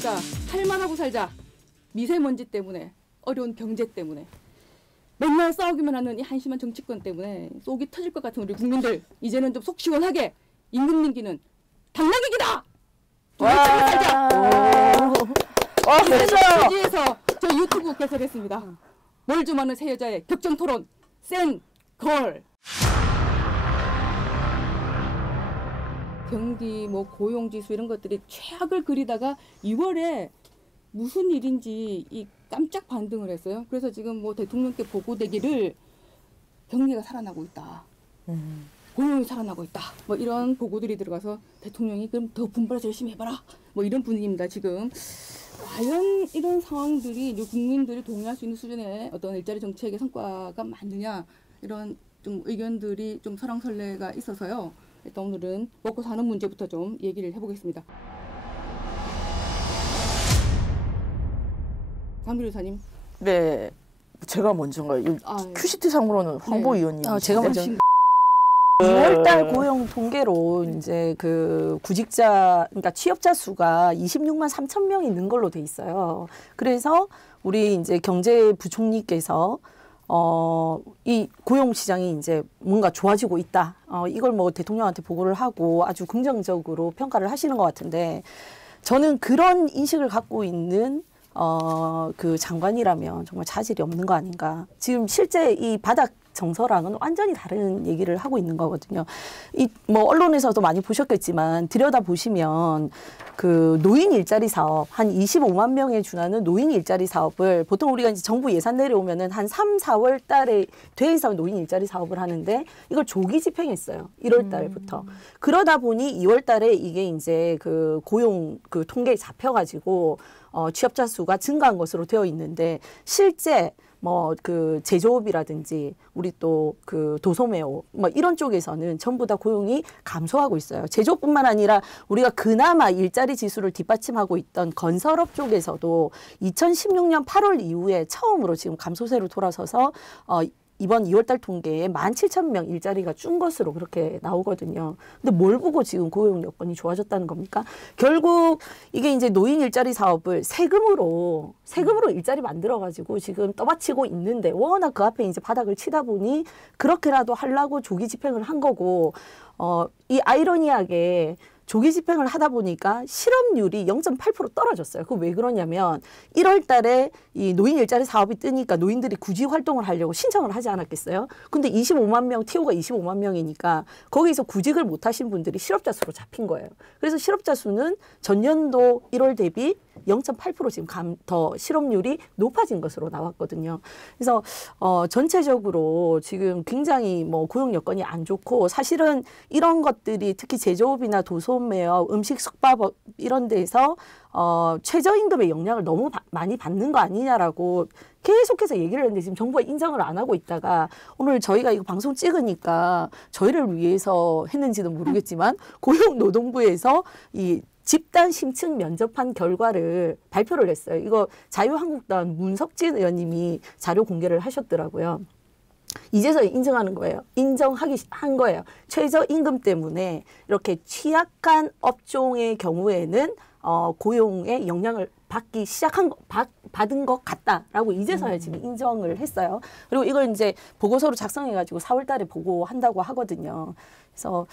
그러니까 살만하고 살자. 미세먼지 때문에, 어려운 경제 때문에, 맨날 싸우기만 하는 이 한심한 정치권 때문에 속이 터질 것 같은 우리 국민들, 이제는 좀 속 시원하게 임금님기는 당나귀기다. 살자. 그래서 지에서 저 유튜브 개설했습니다. 뭘 좀 아는 새 여자의 격정 토론 센 걸. 경기 뭐 고용 지수 이런 것들이 최악을 그리다가 2월에 무슨 일인지 이 깜짝 반등을 했어요. 그래서 지금 뭐 대통령께 보고되기를 경기가 살아나고 있다. 고용이 살아나고 있다. 뭐 이런 보고들이 들어가서 대통령이 그럼 더 분발해서 열심히 해봐라. 뭐 이런 분위기입니다. 지금 과연 이런 상황들이 국민들이 동의할 수 있는 수준의 어떤 일자리 정책의 성과가 맞느냐, 이런 좀 의견들이 좀 설왕설래가 있어서요. 일단 오늘은 먹고 사는 문제부터 좀 얘기를 해보겠습니다. 강 변호사님. 네, 제가 먼저인가요? 큐시트상으로는 황보 의원님. 제가 먼저. 2월달 고용 통계로 이제 그 구직자, 그러니까 취업자 수가 26만 3천 명이 는 걸로 돼 있어요. 그래서 우리 이제 경제부총리께서 이 고용 시장이 이제 뭔가 좋아지고 있다. 이걸 뭐 대통령한테 보고를 하고 아주 긍정적으로 평가를 하시는 것 같은데, 저는 그런 인식을 갖고 있는 그 장관이라면 정말 자질이 없는 거 아닌가. 지금 실제 이 바닥 정서랑은 완전히 다른 얘기를 하고 있는 거거든요. 이 뭐 언론에서도 많이 보셨겠지만 들여다 보시면 그 노인 일자리 사업 한 25만 명에 준하는 노인 일자리 사업을 보통 우리가 이제 정부 예산 내려오면은 한 3, 4월 달에 돼서 노인 일자리 사업을 하는데 이걸 조기 집행했어요. 1월 달부터. 그러다 보니 2월 달에 이게 이제 그 고용 그 통계에 잡혀가지고 취업자 수가 증가한 것으로 되어 있는데, 실제 뭐 그 제조업이라든지 우리 또 그 도소매업 뭐 이런 쪽에서는 전부 다 고용이 감소하고 있어요. 제조업뿐만 아니라 우리가 그나마 일자리 지수를 뒷받침하고 있던 건설업 쪽에서도 2016년 8월 이후에 처음으로 지금 감소세로 돌아서서 이번 2월달 통계에 17,000명 일자리가 준 것으로 그렇게 나오거든요. 근데 뭘 보고 지금 고용 여건이 좋아졌다는 겁니까? 결국 이게 이제 노인 일자리 사업을 세금으로 일자리 만들어가지고 지금 떠받치고 있는데, 워낙 그 앞에 이제 바닥을 치다 보니 그렇게라도 하려고 조기 집행을 한 거고, 이 아이러니하게 조기 집행을 하다 보니까 실업률이 0.8% 떨어졌어요. 그거 왜 그러냐면 1월 달에 이 노인 일자리 사업이 뜨니까 노인들이 구직 활동을 하려고 신청을 하지 않았겠어요? 근데 25만 명, TO가 25만 명이니까 거기서 구직을 못 하신 분들이 실업자 수로 잡힌 거예요. 그래서 실업자 수는 전년도 1월 대비 0.8% 지금 더 실업률이 높아진 것으로 나왔거든요. 그래서 전체적으로 지금 굉장히 뭐 고용 여건이 안 좋고, 사실은 이런 것들이 특히 제조업이나 도소매업, 음식 숙박업 이런 데서 최저임금의 영향을 너무 많이 받는 거 아니냐라고 계속해서 얘기를 했는데, 지금 정부가 인정을 안 하고 있다가 오늘 저희가 이거 방송 찍으니까 저희를 위해서 했는지는 모르겠지만 고용노동부에서 이 집단 심층 면접한 결과를 발표를 했어요. 이거 자유한국당 문석진 의원님이 자료 공개를 하셨더라고요. 이제서야 인정하는 거예요. 한 거예요. 최저임금 때문에 이렇게 취약한 업종의 경우에는 고용에 영향을 받은 것 같다라고 이제서야 지금 인정을 했어요. 그리고 이걸 이제 보고서로 작성해가지고 4월 달에 보고한다고 하거든요. 그래서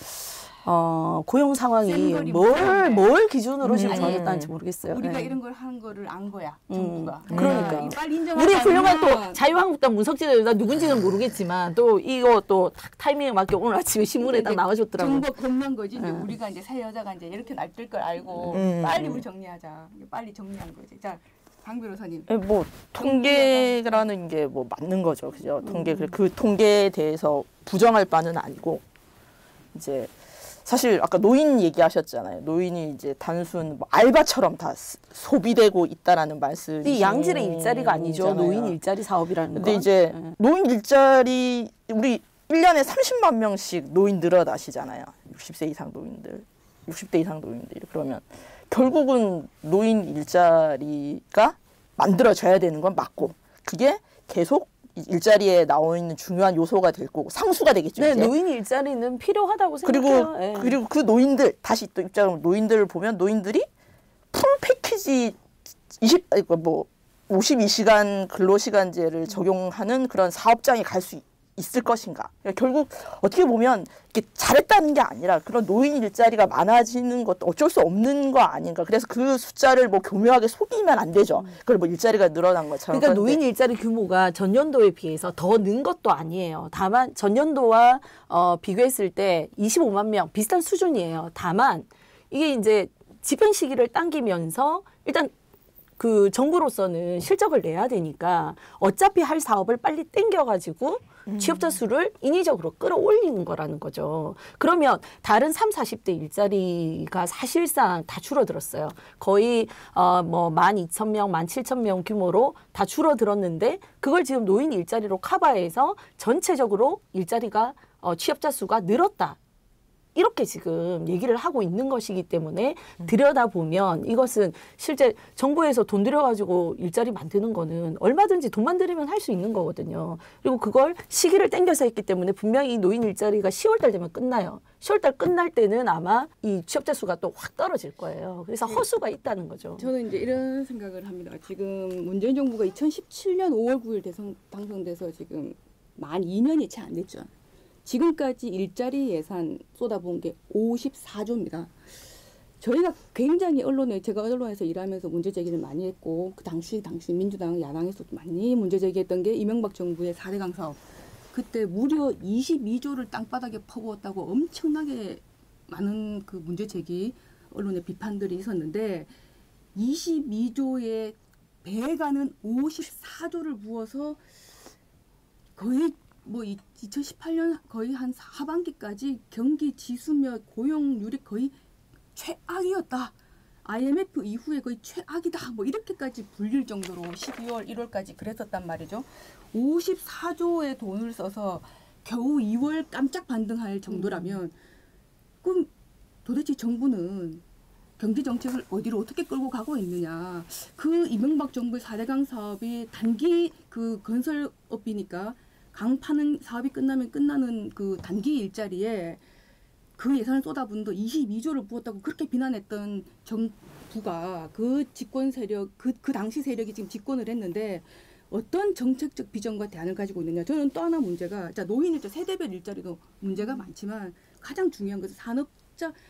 고용 상황이 뭘 기준으로 지금 정했다는지 모르겠어요. 우리가 네. 이런 걸 한 거를 안 거야, 정부가. 그러니까. 빨리 우리 훌륭한 또 자유한국당 문석진 의원 누군지는 모르겠지만 또 이거 또 타이밍에 맞게 오늘 아침에 신문에 딱 나와줬더라고요. 정부가 겁난 거지. 이제 우리가 이제 새 여자가 이제 이렇게 날뛸 걸 알고 빨리 우리 정리하자. 빨리 정리한 거지. 자, 강 변호사님. 뭐 통계라는 게 뭐 맞는 거죠, 그죠? 그 통계에 대해서 부정할 바는 아니고, 이제 사실 아까 노인 얘기하셨잖아요. 노인이 이제 단순 뭐 알바처럼 다 소비되고 있다라는 말씀이. 이 양질의 일자리가 아니죠. 노인 일자리 사업이라는 거. 근데 이제 노인 일자리 우리 1년에 30만 명씩 노인 늘어나시잖아요. 60세 이상 노인들, 60대 이상 노인들. 그러면 결국은 노인 일자리가 만들어져야 되는 건 맞고, 그게 계속 일자리에 나와 있는 중요한 요소가 될 거고 상수가 되겠죠. 네, 이제. 노인 일자리는 필요하다고 생각해요. 그리고 그 노인들, 다시 또 입장으로 노인들을 보면 노인들이 풀 패키지 52시간 근로시간제를 적용하는 그런 사업장에 갈 수 있을 것인가. 그러니까 결국 어떻게 보면 이렇게 잘했다는 게 아니라 그런 노인 일자리가 많아지는 것도 어쩔 수 없는 거 아닌가. 그래서 그 숫자를 뭐 교묘하게 속이면 안 되죠. 그걸 뭐 일자리가 늘어난 것처럼. 그러니까 노인 일자리 규모가 전년도에 비해서 더 는 것도 아니에요. 다만 전년도와 비교했을 때 25만 명 비슷한 수준이에요. 다만 이게 이제 집행 시기를 당기면서 일단 그 정부로서는 실적을 내야 되니까 어차피 할 사업을 빨리 땡겨가지고 취업자 수를 인위적으로 끌어올리는 거라는 거죠. 그러면 다른 30, 40대 일자리가 사실상 다 줄어들었어요. 거의 뭐 12,000명, 17,000명 규모로 다 줄어들었는데 그걸 지금 노인 일자리로 커버해서 전체적으로 일자리가 취업자 수가 늘었다. 이렇게 지금 얘기를 하고 있는 것이기 때문에 들여다보면 이것은 실제 정부에서 돈 들여가지고 일자리 만드는 거는 얼마든지 돈만 들이면 할 수 있는 거거든요. 그리고 그걸 시기를 땡겨서 했기 때문에 분명히 이 노인 일자리가 10월달 되면 끝나요. 10월달 끝날 때는 아마 이 취업자 수가 또 확 떨어질 거예요. 그래서 허수가 있다는 거죠. 저는 이제 이런 생각을 합니다. 지금 문재인 정부가 2017년 5월 9일 당선돼서 지금 만 2년이 채 안 됐죠. 지금까지 일자리 예산 쏟아부은 게 54조입니다. 저희가 굉장히 제가 언론에서 일하면서 문제 제기를 많이 했고 그 당시 민주당 야당에서도 많이 문제 제기했던 게 이명박 정부의 4대강 사업. 그때 무려 22조를 땅바닥에 퍼부었다고 엄청나게 많은 그 문제 제기 언론의 비판들이 있었는데 22조에 배가는 54조를 부어서 거의 뭐 2018년 거의 한 하반기까지 경기 지수며 고용률이 거의 최악이었다. IMF 이후에 거의 최악이다. 뭐 이렇게까지 불릴 정도로 12월, 1월까지 그랬었단 말이죠. 54조의 돈을 써서 겨우 2월 깜짝 반등할 정도라면 그럼 도대체 정부는 경제 정책을 어디로 어떻게 끌고 가고 있느냐. 그 이명박 정부의 4대강 사업이 단기 그 건설업이니까 강 파는 사업이 끝나면 끝나는 그 단기 일자리에 그 예산을 쏟아부은도 22조를 부었다고 그렇게 비난했던 정부가 그 집권 세력, 그 당시 세력이 지금 집권을 했는데 어떤 정책적 비전과 대안을 가지고 있느냐. 저는 또 하나 문제가 노인 일자, 세대별 일자리도 문제가 많지만 가장 중요한 것은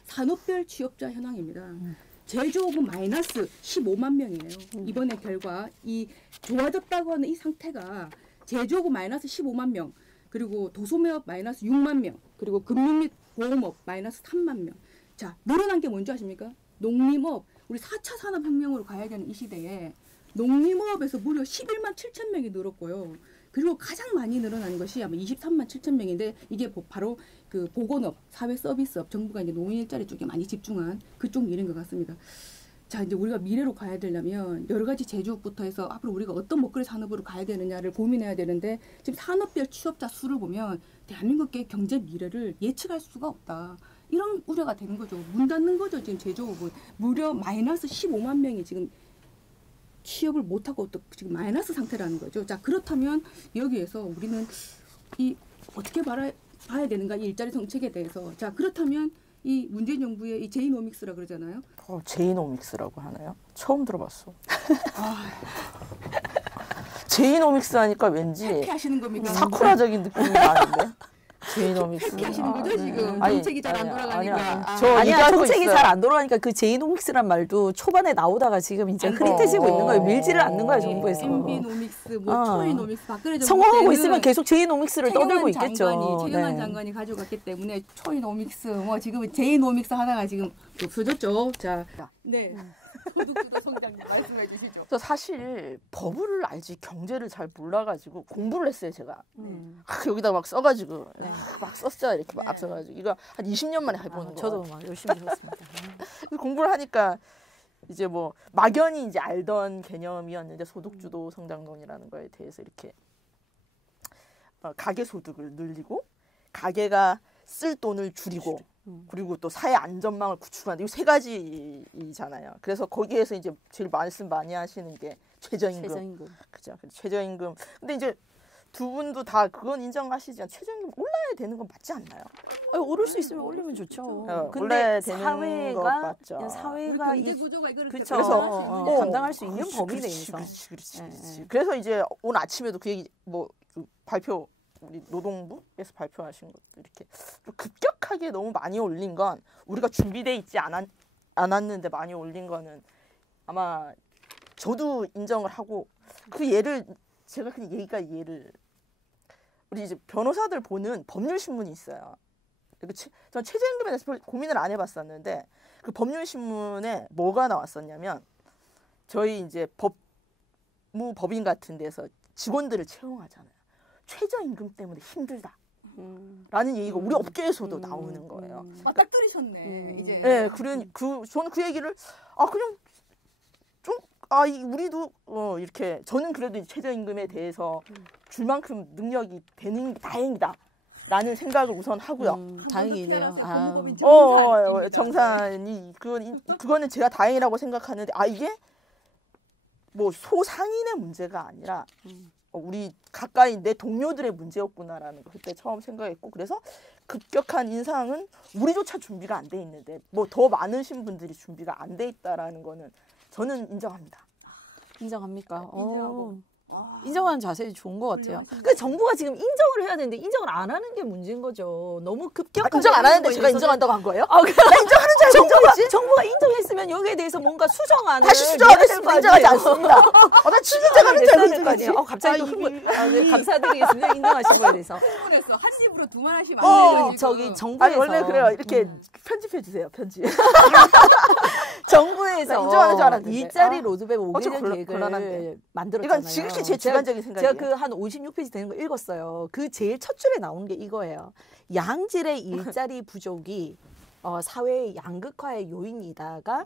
산업별 취업자 현황입니다. 제조업은 마이너스 15만 명이에요. 이번에 결과 이 좋아졌다고 하는 이 상태가 제조업 마이너스 15만 명, 그리고 도소매업 마이너스 6만 명, 그리고 금융 및 보험업 마이너스 3만 명. 자, 늘어난 게 뭔지 아십니까? 농림업, 우리 4차 산업혁명으로 가야 되는 이 시대에 농림업에서 무려 11만 7천 명이 늘었고요. 그리고 가장 많이 늘어난 것이 아마 23만 7천 명인데 이게 바로 그 보건업, 사회서비스업, 정부가 이제 노인 일자리 쪽에 많이 집중한 그쪽 일인 것 같습니다. 자, 이제 우리가 미래로 가야 되려면 여러 가지 제조업부터 해서 앞으로 우리가 어떤 먹거리 산업으로 가야 되느냐를 고민해야 되는데 지금 산업별 취업자 수를 보면 대한민국의 경제 미래를 예측할 수가 없다. 이런 우려가 되는 거죠. 문 닫는 거죠. 지금 제조업은 무려 마이너스 15만 명이 지금 취업을 못하고 또 지금 마이너스 상태라는 거죠. 자, 그렇다면 여기에서 우리는 어떻게 봐야 되는가 이 일자리 정책에 대해서. 자, 그렇다면 이 문재인 정부의 이 제이노믹스라 그러잖아요. 제이노믹스라고 하나요? 처음 들어봤어. 제이노믹스 하니까 왠지 하시는 겁니까? 사쿠라적인 느낌이 나는데. 제이노믹스. 하시는 거죠 지금? 정책이 잘 안 돌아가니까. 아니야, 정책이 잘 안 돌아가니까 그 제이노믹스란 말도 초반에 나오다가 지금 이제 흐릿해지고 있는 거예요. 밀지를 않는 거예요, 정부에서. MB노믹스, 뭐 초이노믹스, 박근혜 정부 성공하고 있으면 계속 제이노믹스를 떠들고 있겠죠. 최경환 장관이 가져갔기 때문에 초이노믹스, 뭐 지금 제이노믹스 하다가 지금 없어졌죠. 자, 네. 소득주도 성장님 말씀해 주시죠. 저 사실 버블을 알지 경제를 잘 몰라가지고 공부를 했어요 제가. 여기다 막 써가지고 막 썼어요 이렇게 막 써가지고 이거 한 20년 만에 해보는 거. 저도 막 열심히 들었습니다. 공부를 하니까 이제 뭐 막연히 이제 알던 개념이었는데 소득주도 성장론이라는 거에 대해서 이렇게 가계 소득을 늘리고 가계가 쓸 돈을 줄이고. 그리고 또 사회 안전망을 구축하는 이 세 가지잖아요. 그래서 거기에서 이제 제일 말씀 많이 하시는 게 최저임금. 그죠? 최저임금. 근데 이제 두 분도 다 그건 인정하시지만 최저임금 올라야 되는 건 맞지 않나요? 오를 수 있으면 올리면 좋죠. 올라야 근데 되는 거 맞죠. 사회가 경제 구조가 이거를 그렇죠. 그래서 감당할 수 있는 범위 그렇지, 내에서. 그렇지. 예, 예. 그래서 이제 오늘 아침에도 그 얘기 그 발표 우리 노동부에서 발표하신 것도 이렇게 좀 급격하게 너무 많이 올린 건 우리가 준비돼 있지 않았는데 많이 올린 거는 아마 저도 인정을 하고 그 예를 제가 그냥 예를 우리 이제 변호사들 보는 법률 신문이 있어요. 전 최저임금에 대해서 고민을 안 해봤었는데 그 법률 신문에 뭐가 나왔었냐면 저희 이제 법무법인 같은 데서 직원들을 채용하잖아요. 최저임금 때문에 힘들다. 라는 얘기가 우리 업계에서도 나오는 거예요. 딱 들으셨네. 이제. 네, 저는 그 얘기를 그냥 좀 우리도 이렇게 저는 그래도 최저임금에 대해서 줄 만큼 능력이 되는 게 다행이다. 라는 생각을 우선 하고요. 다행이네요. 정산이 그거는 제가 다행이라고 생각하는데 이게 뭐 소상인의 문제가 아니라 우리 가까이 내 동료들의 문제였구나라는 걸 그때 처음 생각했고 그래서 급격한 인상은 우리조차 준비가 안 돼 있는데 뭐 더 많으신 분들이 준비가 안 돼 있다라는 거는 저는 인정합니다. 인정합니까? 인정하고. 인정하는 자세 좋은 것 같아요. 그러니까 정부가 지금 인정을 해야 되는데 인정을 안 하는 게 문제인 거죠. 너무 급격하게 인정 안 하는데 제가 인정한다고 한 거예요? 나 인정하는 줄 알고 정부가 인정했으면 여기에 대해서 뭔가 수정안을 다시 수정하겠습니다. 인정하지 않습니다. 나 진짜가는 줄 알고 거 아니에요? 갑자기 감사드리겠습니다. 인정하신 거에 대해서. 흥분했어. 한 입으로 두말 하시면 안 돼요. 저기 정부에서 원래 그래요. 이렇게 편집해 주세요. 편집. 정부에서 인정하는 줄 알았는데. 일자리 로드맵 5개년 곤란한데. 계획을 만들었잖아요. 이건 지극히 제 주관적인 생각이에요. 제가 그 한 56페이지 되는 거 읽었어요. 그 제일 첫 줄에 나오는 게 이거예요. 양질의 일자리 부족이 사회의 양극화의 요인이다가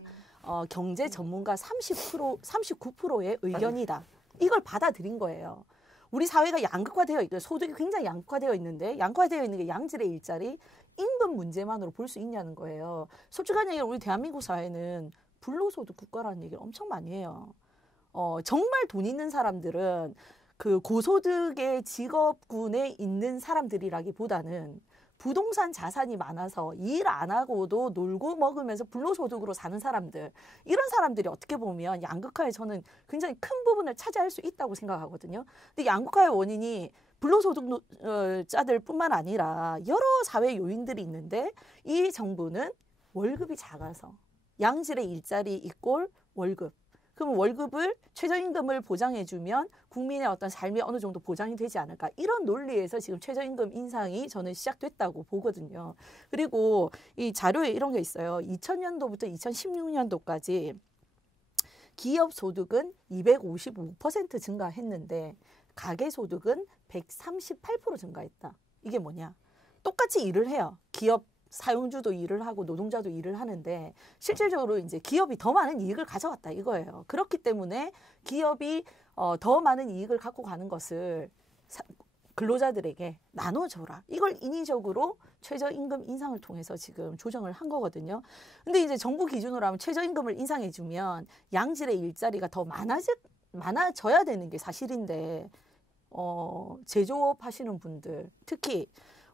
경제 전문가 39%의 의견이다. 이걸 받아들인 거예요. 우리 사회가 양극화되어 있고 소득이 굉장히 양극화되어 있는데 양극화되어 있는 게 양질의 일자리, 임금 문제만으로 볼 수 있냐는 거예요. 솔직한 얘기로 우리 대한민국 사회는 불로소득 국가라는 얘기를 엄청 많이 해요. 정말 돈 있는 사람들은 그 고소득의 직업군에 있는 사람들이라기보다는 부동산 자산이 많아서 일 안 하고도 놀고 먹으면서 불로소득으로 사는 사람들, 이런 사람들이 어떻게 보면 양극화에 저는 굉장히 큰 부분을 차지할 수 있다고 생각하거든요. 근데 양극화의 원인이 불로소득자들뿐만 아니라 여러 사회 요인들이 있는데 이 정부는 월급이 작아서 양질의 일자리 이꼴 월급. 그럼 월급을 최저임금을 보장해주면 국민의 어떤 삶이 어느 정도 보장이 되지 않을까. 이런 논리에서 지금 최저임금 인상이 저는 시작됐다고 보거든요. 그리고 이 자료에 이런 게 있어요. 2000년도부터 2016년도까지 기업 소득은 255% 증가했는데 가계소득은 138% 증가했다. 이게 뭐냐? 똑같이 일을 해요. 기업 사용주도 일을 하고 노동자도 일을 하는데 실질적으로 이제 기업이 더 많은 이익을 가져갔다 이거예요. 그렇기 때문에 기업이 더 많은 이익을 갖고 가는 것을 근로자들에게 나눠줘라. 이걸 인위적으로 최저임금 인상을 통해서 지금 조정을 한 거거든요. 근데 이제 정부 기준으로 하면 최저임금을 인상해주면 양질의 일자리가 더 많아져야 되는 게 사실인데 제조업 하시는 분들 특히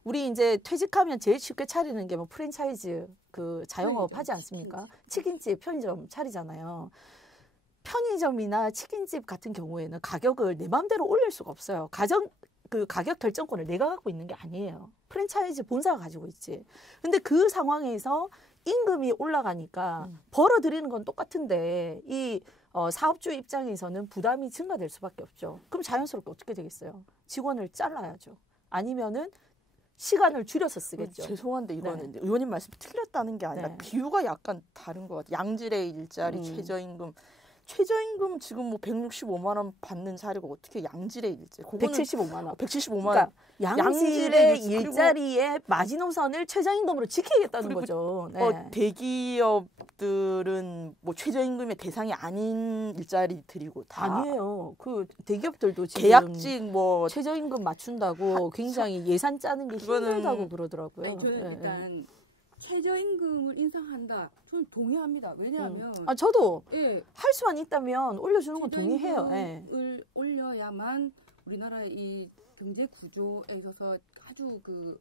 우리 이제 퇴직하면 제일 쉽게 차리는 게 뭐 프랜차이즈 그 자영업 하지 않습니까? 치킨집, 편의점 차리잖아요. 편의점이나 치킨집 같은 경우에는 가격을 내 마음대로 올릴 수가 없어요. 그 가격 결정권을 내가 갖고 있는 게 아니에요. 프랜차이즈 본사가 가지고 있지. 근데 그 상황에서 임금이 올라가니까 벌어들이는 건 똑같은데 이 사업주 입장에서는 부담이 증가될 수밖에 없죠. 그럼 자연스럽게 어떻게 되겠어요? 직원을 잘라야죠. 아니면은 시간을 줄여서 쓰겠죠. 죄송한데 이거는 의원님 말씀이 틀렸다는 게 아니라 비유가 약간 다른 것 같아요. 양질의 일자리, 최저임금 지금 뭐 165만 원 받는 자리가 어떻게 양질의 일자리? 175만 원. 175만 그러니까 원. 양질의 일자리의 마지노선을 최저임금으로 지키겠다는 거죠. 네. 대기업들은 뭐 최저임금의 대상이 아닌 일자리들이고 다 아니에요. 그 대기업들도 지금 계약직 뭐 최저임금 맞춘다고 굉장히 예산 짜는 게 힘들다고 그러더라고요. 아니, 저는 일단 최저임금을 인상한다. 저는 동의합니다. 왜냐하면 저도 할 예, 수만 있다면 올려주는 건 동의해요. 최저임금을 올려야만 우리나라의 이 경제 구조에 있어서 아주 그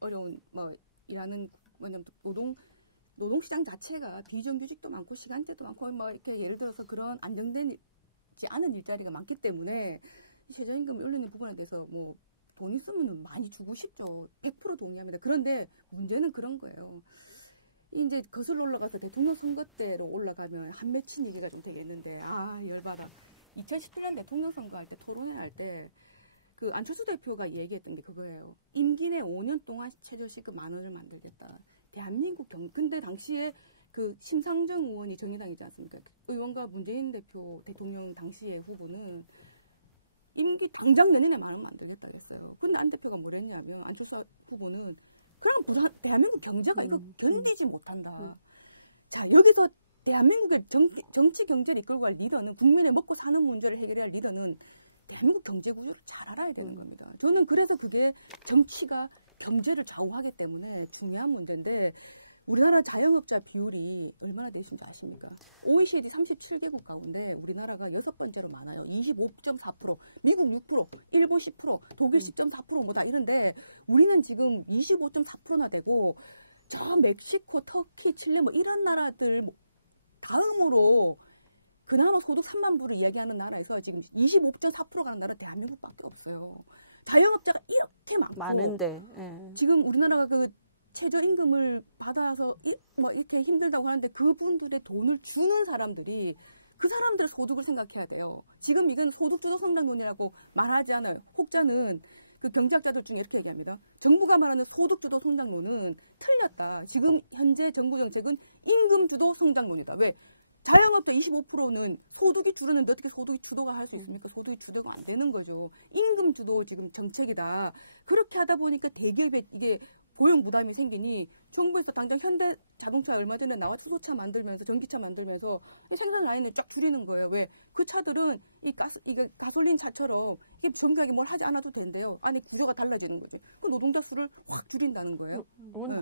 어려운 뭐 일하는 뭐냐면 노동 시장 자체가 비정규직도 많고 시간제도 많고 뭐 이렇게 예를 들어서 그런 안정되지 않은 일자리가 많기 때문에 최저임금을 올리는 부분에 대해서 뭐 돈 있으면 많이 주고 싶죠. 100% 동의합니다. 그런데 문제는 그런 거예요. 이제 거슬러 올라가서 대통령 선거 때로 올라가면 한 맺힌 얘기가 좀 되겠는데 아 열받아. 2017년 대통령 선거할 때 토론회 할 때 그 안철수 대표가 얘기했던 게 그거예요. 임기 내 5년 동안 최저시급 10,000원을 만들겠다. 대한민국 근데 당시에 그 심상정 의원이 정의당이지 않습니까? 의원과 문재인 대표 대통령 당시의 후보는 임기 당장 내년에 10,000원 만들겠다 그랬어요. 근데 안 대표가 뭐랬냐면 안철수 후보는 그럼 대한민국 경제가 이거 견디지 못한다. 자 여기서 대한민국의 정치 경제를 이끌고 갈 리더는 국민의 먹고 사는 문제를 해결해야 할 리더는 대한민국 경제 구조를 잘 알아야 되는 겁니다. 저는 그래서 그게 정치가 경제를 좌우하기 때문에 중요한 문제인데 우리나라 자영업자 비율이 얼마나 되시는지 아십니까? OECD 37개국 가운데 우리나라가 6번째로 많아요. 25.4%, 미국 6%, 일본 10%, 독일 10.4% 뭐다 이런데 우리는 지금 25.4%나 되고 저 멕시코, 터키, 칠레 뭐 이런 나라들 다음으로 그나마 소득 3만 불을 이야기하는 나라에서 지금 25.4%가 가는 나라 대한민국밖에 없어요. 자영업자가 이렇게 많은데 예. 지금 우리나라가 그 최저임금을 받아서 뭐 이렇게 힘들다고 하는데 그분들의 돈을 주는 사람들이 그 사람들의 소득을 생각해야 돼요. 지금 이건 소득주도 성장론이라고 말하지 않아요. 혹자는 그 경제학자들 중에 이렇게 얘기합니다. 정부가 말하는 소득주도 성장론은 틀렸다. 지금 현재 정부 정책은 임금주도 성장론이다. 왜? 자영업자 25%는 소득이 줄었는데 어떻게 소득이 주도가 할 수 있습니까? 소득이 주도가 안 되는 거죠. 임금 주도 지금 정책이다. 그렇게 하다 보니까 대기업에 이게 고용 부담이 생기니 정부에서 당장 현대 자동차 얼마 전에 나와 수소차 만들면서 전기차 만들면서 생산 라인을 쫙 줄이는 거예요. 왜? 그 차들은 이게 가솔린 차처럼 이게 정교하게 뭘 하지 않아도 된대요. 안에 구조가 달라지는 거지. 그 노동자 수를 확 줄인다는 거예요.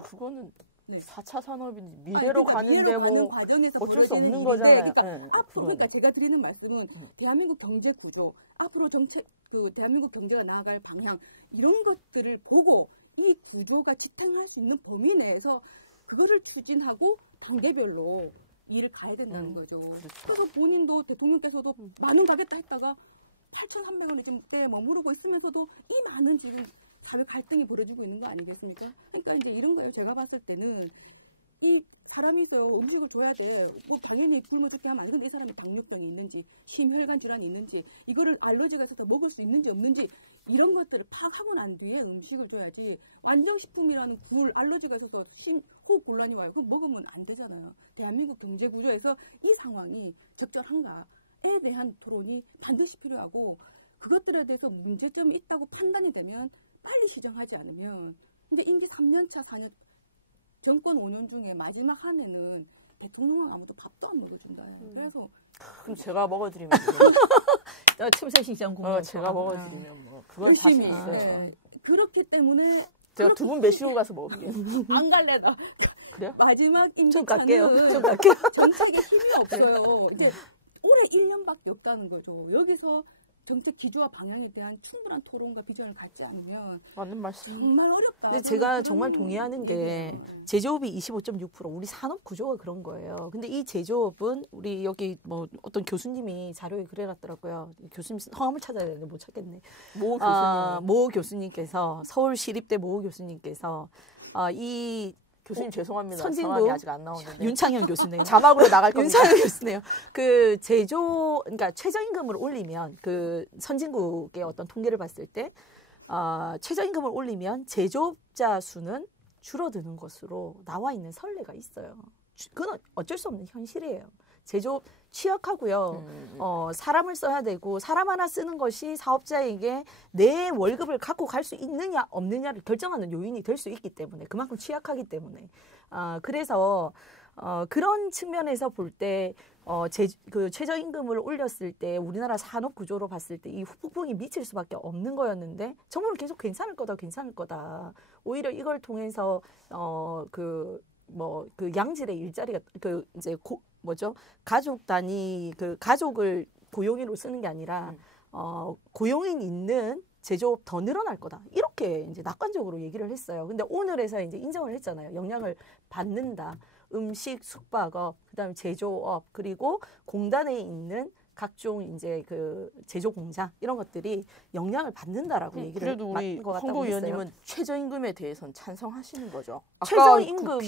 그거는 네. 4차 산업인지 미래로 가는데 미래로 뭐 가는 과정에서 어쩔 수 없는 일인데, 거잖아요. 그러니까 네, 앞으로 그러니까 제가 드리는 말씀은 대한민국 경제 구조, 앞으로 정책 그 대한민국 경제가 나아갈 방향 이런 것들을 보고 이 구조가 지탱할 수 있는 범위 내에서 그거를 추진하고 단계별로 일을 가야 된다는 거죠. 그렇죠. 그래서 본인도 대통령께서도 많은 가겠다 했다가 8,300원에 지금 때 머무르고 있으면서도 이 많은 지금 사회 갈등이 벌어지고 있는 거 아니겠습니까? 그러니까 이제 이런 거예요. 제가 봤을 때는 이 사람이 있어요. 음식을 줘야 돼. 뭐 당연히 굶어 죽게 하면 안 돼. 근데 이 사람이 당뇨병이 있는지, 심혈관 질환이 있는지, 이거를 알러지가 있어서 먹을 수 있는지 없는지 이런 것들을 파악하고 난 뒤에 음식을 줘야지. 완정식품이라는 굴 알러지가 있어서 호흡 곤란이 와요. 그거 먹으면 안 되잖아요. 대한민국 경제 구조에서 이 상황이 적절한가에 대한 토론이 반드시 필요하고 그것들에 대해서 문제점이 있다고 판단이 되면 빨리 시정하지 않으면 이제 임기 3년차 4년 정권 5년 중에 마지막 한 해는 대통령은 아무도 밥도 안 먹여준다. 그래서 그럼 제가 먹어드리면 침새시장 공원 제가 먹어드리면 뭐 그건 자신 열심히 있어요. 네. 그렇기 때문에 제가 두 분 매시고 가서 먹을게요. 안 갈래다. 그래요? 마지막 좀 갈게요. 임기차는 좀 갈게요. 정책에 힘이 없어요. 이제 올해 1년밖에 없다는 거죠. 여기서 정책 기조와 방향에 대한 충분한 토론과 비전을 갖지 않으면 맞는 말씀. 정말 어렵다. 근데 제가 정말 동의하는 게 제조업이 25.6% 우리 산업 구조가 그런 거예요. 근데 이 제조업은 우리 여기 뭐 어떤 교수님이 자료에 그래놨더라고요. 교수님 성함을 찾아야 되는데 못 찾겠네. 모 교수님. 모 교수님께서 서울시립대 모 교수님께서 이 교수님 죄송합니다. 선진국 성함이 아직 안 나오는데. 윤창현 교수네요. 자막으로 나갈 겁니다. 윤창현 교수네요. 그 그러니까 최저임금을 올리면 그 선진국의 어떤 통계를 봤을 때 최저임금을 올리면 제조업자 수는 줄어드는 것으로 나와 있는 선례가 있어요. 그건 어쩔 수 없는 현실이에요. 제조업 취약하고요. 사람을 써야 되고 사람 하나 쓰는 것이 사업자에게 내 월급을 갖고 갈 수 있느냐 없느냐를 결정하는 요인이 될 수 있기 때문에 그만큼 취약하기 때문에 그래서 그런 측면에서 볼 때 그 최저임금을 올렸을 때 우리나라 산업 구조로 봤을 때 이 후폭풍이 미칠 수밖에 없는 거였는데 정부는 계속 괜찮을 거다. 오히려 이걸 통해서 그 양질의 일자리가 이제 가족 단위 가족을 고용인으로 쓰는 게 아니라 고용인 있는 제조업 더 늘어날 거다. 이렇게 이제 낙관적으로 얘기를 했어요. 근데 오늘에서 이제 인정을 했잖아요. 영향을 받는다. 음식, 숙박업, 그다음에 제조업, 그리고 공단에 있는 각종 이제 그 제조 공장 이런 것들이 영향을 받는다라고 얘기를 그래도 우리 맞는 것 같다고 홍보 했어요. 의원님은 최저임금에 대해서는 찬성하시는 거죠? 최저임금은 그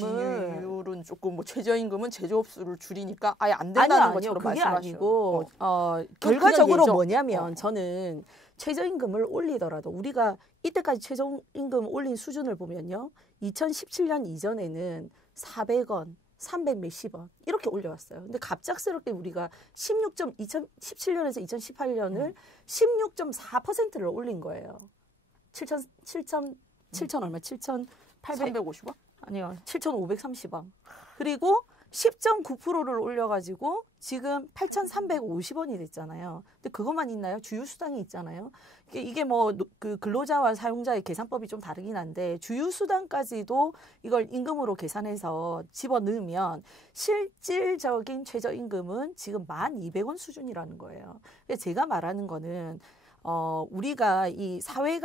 비율은 조금 뭐 최저임금은 제조업 수를 줄이니까 아예 안 아니요, 된다는 아니요. 것처럼 그게 말씀하시고 아니고 그건 결과적으로 그냥 예정. 뭐냐면 저는 최저임금을 올리더라도 우리가 이때까지 최저임금 올린 수준을 보면요. 2017년 이전에는 400원, 300 몇십 원 이렇게 올려왔어요. 근데 갑작스럽게 우리가 2017년에서 2018년을 16.4%를 올린 거예요. 7천 얼마? 7,800 350원? 아니요. 7,530원. 그리고 10.9%를 올려가지고 지금 8,350원이 됐잖아요. 근데 그것만 있나요? 주유수당이 있잖아요. 이게 뭐 그 근로자와 사용자의 계산법이 좀 다르긴 한데 주유수당까지도 이걸 임금으로 계산해서 집어넣으면 실질적인 최저임금은 지금 1,200원 수준이라는 거예요. 그래서 제가 말하는 거는 우리가 이 사회의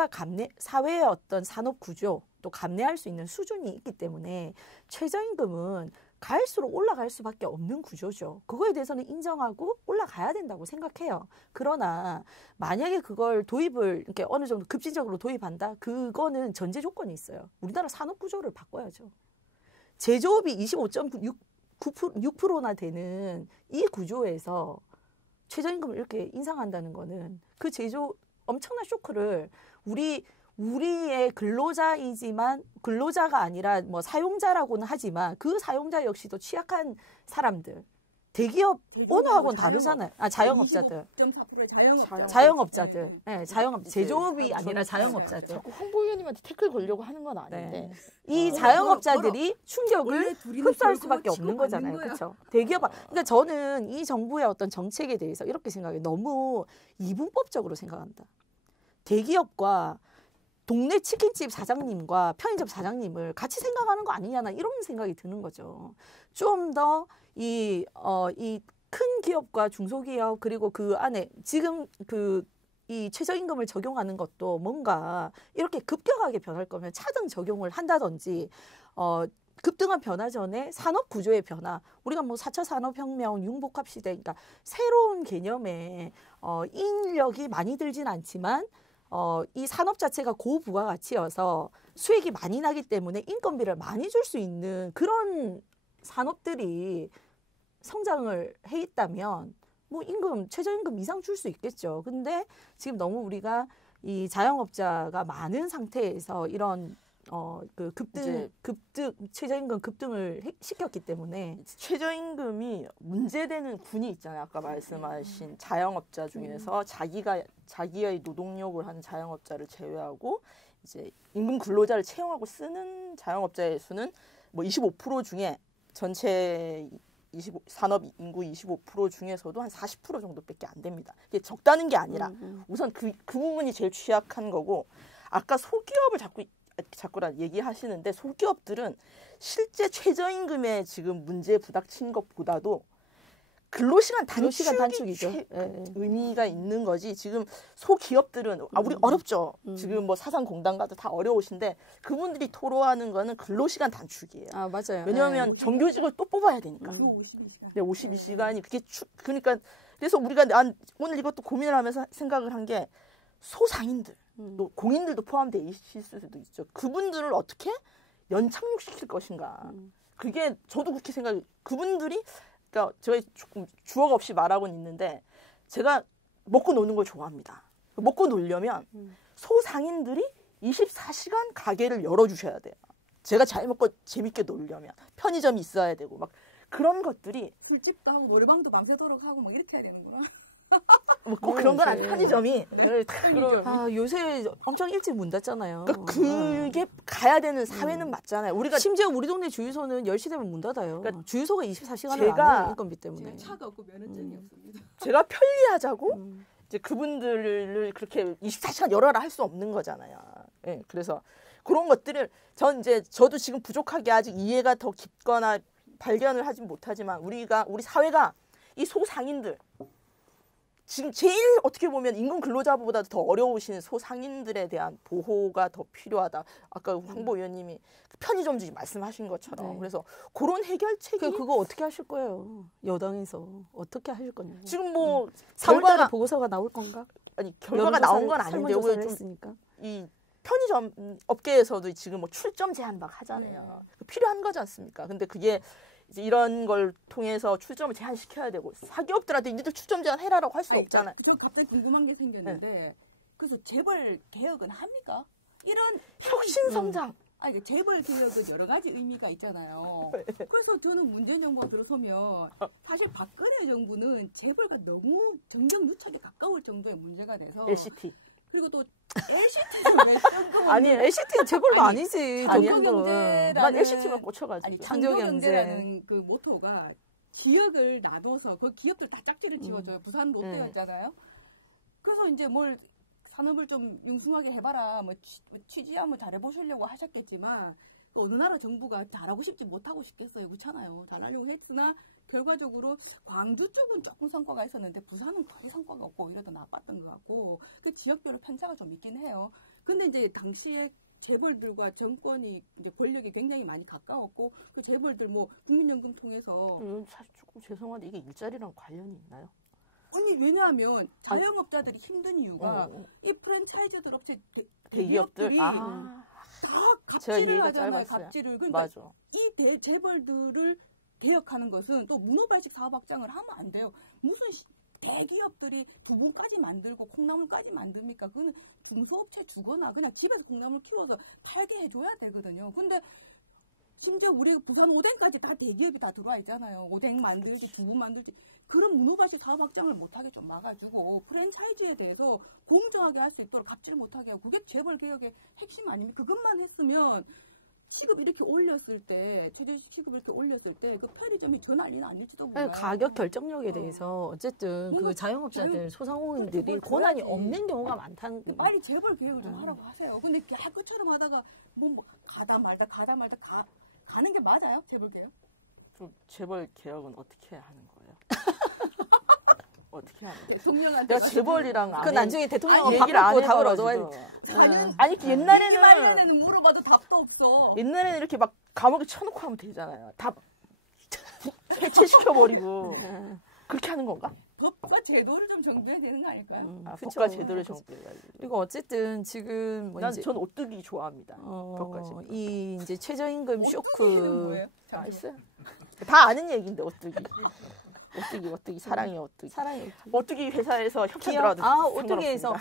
어떤 산업 구조 또 감내할 수 있는 수준이 있기 때문에 최저임금은 갈수록 올라갈 수밖에 없는 구조죠. 그거에 대해서는 인정하고 올라가야 된다고 생각해요. 그러나 만약에 그걸 도입을 이렇게 어느 정도 급진적으로 도입한다? 그거는 전제 조건이 있어요. 우리나라 산업 구조를 바꿔야죠. 제조업이 25.6%나 되는 이 구조에서 최저임금을 이렇게 인상한다는 거는 그 엄청난 쇼크를 우리의 근로자이지만 근로자가 아니라 뭐 사용자라고는 하지만 그 사용자 역시도 취약한 사람들 대기업 오너하고는 다르잖아요. 자영업자들. 25.4%의 자영업자들. 네. 네, 자영업 제조업이 아니라 저는 자영업자들. 자꾸 홍보 의원님한테 태클 걸려고 하는 건 아닌데 네. 이 자영업자들이 충격을 둘이는 흡수할 벌금 수밖에 치고 없는 거잖아요. 받는 거야. 그렇죠? 대기업 그러니까 저는 이 정부의 어떤 정책에 대해서 이렇게 생각해요. 너무 이분법적으로 생각한다. 대기업과 동네 치킨집 사장님과 편의점 사장님을 같이 생각하는 거 아니냐나 이런 생각이 드는 거죠. 좀 더 이 큰 기업과 중소기업 그리고 그 안에 지금 이 최저임금을 적용하는 것도 뭔가 이렇게 급격하게 변할 거면 차등 적용을 한다든지 급등한 변화 전에 산업 구조의 변화 우리가 뭐 4차 산업혁명 융복합 시대 그러니까 새로운 개념의 인력이 많이 들진 않지만 이 산업 자체가 고부가가치여서 수익이 많이 나기 때문에 인건비를 많이 줄 수 있는 그런 산업들이 성장을 해 있다면 뭐 최저임금 이상 줄 수 있겠죠. 근데 지금 너무 우리가 이 자영업자가 많은 상태에서 이런 최저임금 급등을 시켰기 때문에 최저임금이 문제되는 군이 있잖아요. 아까 말씀하신 자영업자 중에서 자기의 노동력을 하는 자영업자를 제외하고 이제 임금 근로자를 채용하고 쓰는 자영업자의 수는 뭐 25% 중에 전체 산업 인구 25% 중에서도 한 40% 정도밖에 안 됩니다. 이게 적다는 게 아니라 우선 그 부분이 제일 취약한 거고 아까 소기업을 자꾸라 얘기하시는데 소기업들은 실제 최저임금에 지금 문제 부닥친 것보다도 근로시간 단축이죠. 의미가 있는 거지. 지금 소기업들은 우리 어렵죠. 지금 뭐 사상공단가도 다 어려우신데 그분들이 토로하는 거는 근로시간 단축이에요. 아 맞아요. 왜냐하면 정규직을 또 뽑아야 되니까. 52시간. 네, 52시간이 그러니까 그래서 우리가 오늘 이것도 고민을 하면서 생각을 한 게 소상인들, 또 공인들도 포함되어 있을 수도 있죠. 그분들을 어떻게 연착륙시킬 것인가. 그게 저도 그렇게 생각해요. 그분들이 그러니까 제가 조금 주어 없이 말하고는 있는데 제가 먹고 노는 걸 좋아합니다. 먹고 놀려면 소상인들이 24시간 가게를 열어주셔야 돼요. 제가 잘 먹고 재밌게 놀려면 편의점이 있어야 되고 막 그런 것들이 술집도 하고 노래방도 밤새도록 하고 막 이렇게 해야 되는구나. 뭐 꼭 그런 건 아니고 편의점이 요새 엄청 일찍 문 닫잖아요. 그러니까 그게 가야 되는 사회는 맞잖아요. 우리가 심지어 우리 동네 주유소는 10시 되면 문 닫아요. 그러니까 주유소가 24시간을 제가- 안 해요. 인건비 때문에. 제가 차가 없고 면허증이 없습니다. 제가 편리하자고 이제 그분들을 그렇게 24시간 열어라 할 수 없는 거잖아요. 예, 그래서 그런 것들을 저도 지금 부족하게 아직 이해가 더 깊거나 발견을 하진 못하지만 우리 사회가 이 소상인들 지금 제일 어떻게 보면 임금 근로자보다 더 어려우신 소상인들에 대한 보호가 더 필요하다. 아까 황보 의원님이 편의점 주지 말씀하신 것처럼. 네. 그래서 그런 해결책이 그거 어떻게 하실 거예요? 여당에서 어떻게 하실 거냐고. 지금 뭐 3월달에 결과가 보고서가 나올 건가? 결과가 나온 건 아닌데 설문조사를 왜 좀 했으니까. 이 편의점 업계에서도 지금 뭐 출점 제한 막 하잖아요. 필요한 거지 않습니까? 근데 그게 이제 이런 걸 통해서 출점을 제한시켜야 되고 사기업들한테 니들 출점 제한 해라라고 할 수 없잖아요. 저 갑자기 궁금한 게 생겼는데 그래서 재벌 개혁은 합니까? 이런 혁신 성장. 아니 재벌 개혁은 여러 가지 의미가 있잖아요. 그래서 저는 문재인 정부가 들어서면 사실 박근혜 정부는 재벌과 너무 정경유착에 가까울 정도의 문제가 돼서 LCT. 그리고 또 LCT는 왜 뜬금없는 아니 LCT는 재벌도 아니, 아니지. 창조경제라는 난 LCT만 꽂혀가지고. 아니 창조경제. 창조경제라는 그 모토가 지역을 나눠서 그 기업들 다 짝지를 지어줘요. 부산 롯데였잖아요. 그래서 이제 뭘 산업을 좀 융숭하게 해봐라. 뭐 취지 한번 잘해보시려고 하셨겠지만 또 어느 나라 정부가 잘하고 싶지 못하고 싶겠어요. 그렇잖아요. 잘하려고 했으나 결과적으로 광주 쪽은 조금 성과가 있었는데 부산은 거의 성과가 없고 오히려 더 나빴던 것 같고 그 지역별로 편차가 좀 있긴 해요. 근데 이제 당시에 재벌들과 정권이 이제 권력이 굉장히 많이 가까웠고 그 재벌들 뭐 국민연금 통해서 사실 조금 죄송한데 이게 일자리랑 관련이 있나요? 아니 왜냐하면 자영업자들이 힘든 이유가 이 프랜차이즈들 업체 대기업들이 다 갑질을 하잖아요. 갑질을. 그러니까 맞아. 이 재벌들을 개혁하는 것은 또 문어발식 사업 확장을 하면 안 돼요. 무슨 대기업들이 두부까지 만들고 콩나물까지 만듭니까? 그거는 중소업체 주거나 그냥 집에서 콩나물 키워서 팔게 해줘야 되거든요. 근데 심지어 우리 부산 오뎅까지 다 대기업이 다 들어와 있잖아요. 오뎅 만들기, 두부 만들기. 그런 문어발식 사업 확장을 못하게 좀 막아주고 프랜차이즈에 대해서 공정하게 할 수 있도록 갑질 못하게 하고 그게 재벌 개혁의 핵심 아닙니까? 그것만 했으면 시급 이렇게 올렸을 때 최저시급 시급을 이렇게 올렸을 때 그 편의점이 전 난리는 아닐지도 몰라요. 가격 결정력에 대해서 어쨌든 그 자영업자들, 소상공인들이 권한이 없는 경우가 많다는 거예요. 빨리 재벌 개혁을 좀 하라고 하세요. 근데 그처럼 하다가 뭐 가다 말다 가는 게 맞아요? 재벌 개혁? 그럼 재벌 개혁은 어떻게 하는 거예요? 어떻게 하는 거예요? 대통령한테 내가 재벌이랑 그 나중에 대통령 얘기를 안 바꾸고 답을 해봐가지고. 얻어와야 아니 옛날에는 말년에는 물어봐도 답도 없어. 옛날에는 이렇게 막 감옥에 쳐놓고 하면 되잖아요. 다 해체시켜버리고 그렇게 하는 건가? 법과 제도를 좀 정비해야 되는 거 아닐까요? 법과 제도를 정비해야지. 그리고 어쨌든 지금 뭐 이제 전 오뚜기 좋아합니다. 법과 제도. 이 이제 최저임금 오뚜기는 쇼크 뭐예요? 다 있어요. 다 아는 얘기인데 오뚜기. 오뚜기 사랑해 오뚜기. 사랑해. 오뚜기 회사에서 협찬 기업? 들어와도 오뚜기에서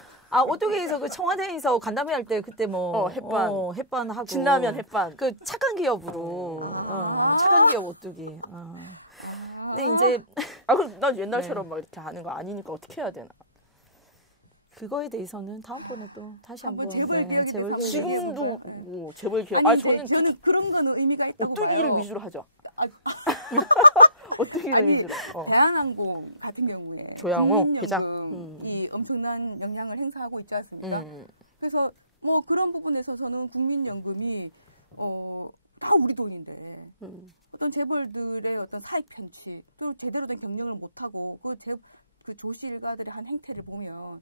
오뚜기에서 그 청와대에서 간담회 할 때 그때 뭐 햇반 하고 진라면 햇반. 그 착한 기업으로 착한 기업 오뚜기. 근데 이제 그럼 난 옛날처럼 막 이렇게 하는 거 아니니까 어떻게 해야 되나? 그거에 대해서는 다음번에 또 다시 한번 재벌 개혁이 재벌 돼서 개혁. 지금도 뭐 재벌 개혁. 아니, 저는 그런 거는 의미가 있다고 오뚜기를 봐요. 위주로 하죠. 아, 오뚜기를 위주로. 대한항공 같은 경우에 조양호 이 엄청난 영향을 행사하고 있지 않습니까? 그래서 뭐 그런 부분에서 저는 국민연금이 다 우리 돈인데 어떤 재벌들의 어떤 사익 편취 또 제대로 된 경영을 못하고 그 조씨 일가들의 한 행태를 보면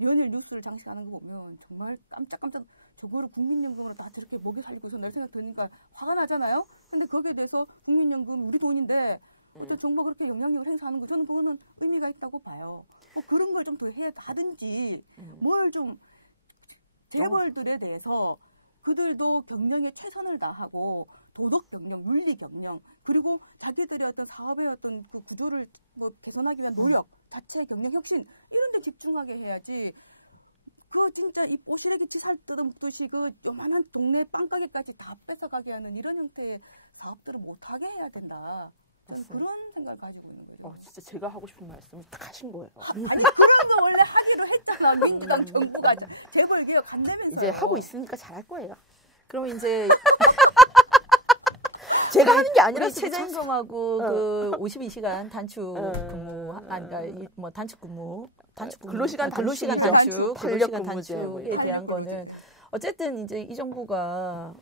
연일 뉴스를 장식하는 거 보면 정말 깜짝깜짝 저거를 국민연금으로 다 저렇게 먹여 살리고서 날 생각 드니까 화가 나잖아요. 근데 거기에 대해서 국민연금 우리 돈인데 어떤 정부가 그렇게 영향력을 행사하는 거 저는 그거는 의미가 있다고 봐요. 그런 걸 좀 더 하든지 뭘 좀 재벌들에 대해서 그들도 경영에 최선을 다하고 도덕 경영, 윤리 경영 그리고 자기들의 어떤 사업의 어떤 그 구조를 뭐 개선하기 위한 노력, 자체 경영 혁신 이런 데 집중하게 해야지. 그 진짜 이 꼬시래기치 살 뜯어먹듯이 그 요만한 동네 빵가게까지 다 뺏어가게 하는 이런 형태의 사업들을 못하게 해야 된다. 저는 그런 생각을 가지고 있는 거죠. 진짜 제가 하고 싶은 말씀을 딱 하신 거예요. 아니 그런 거 원래 하기로 했잖아. 민주당 정부가 재벌 개혁 한다면서요. 이제 하고 있으니까 잘할 거예요. 그럼 이제 제가 하는 게 아니라 최저임금하고 그 52시간 단축 근무, 뭐 단축 근무, 근로시간 단축에 대한 거는 어쨌든 이제 이 정부가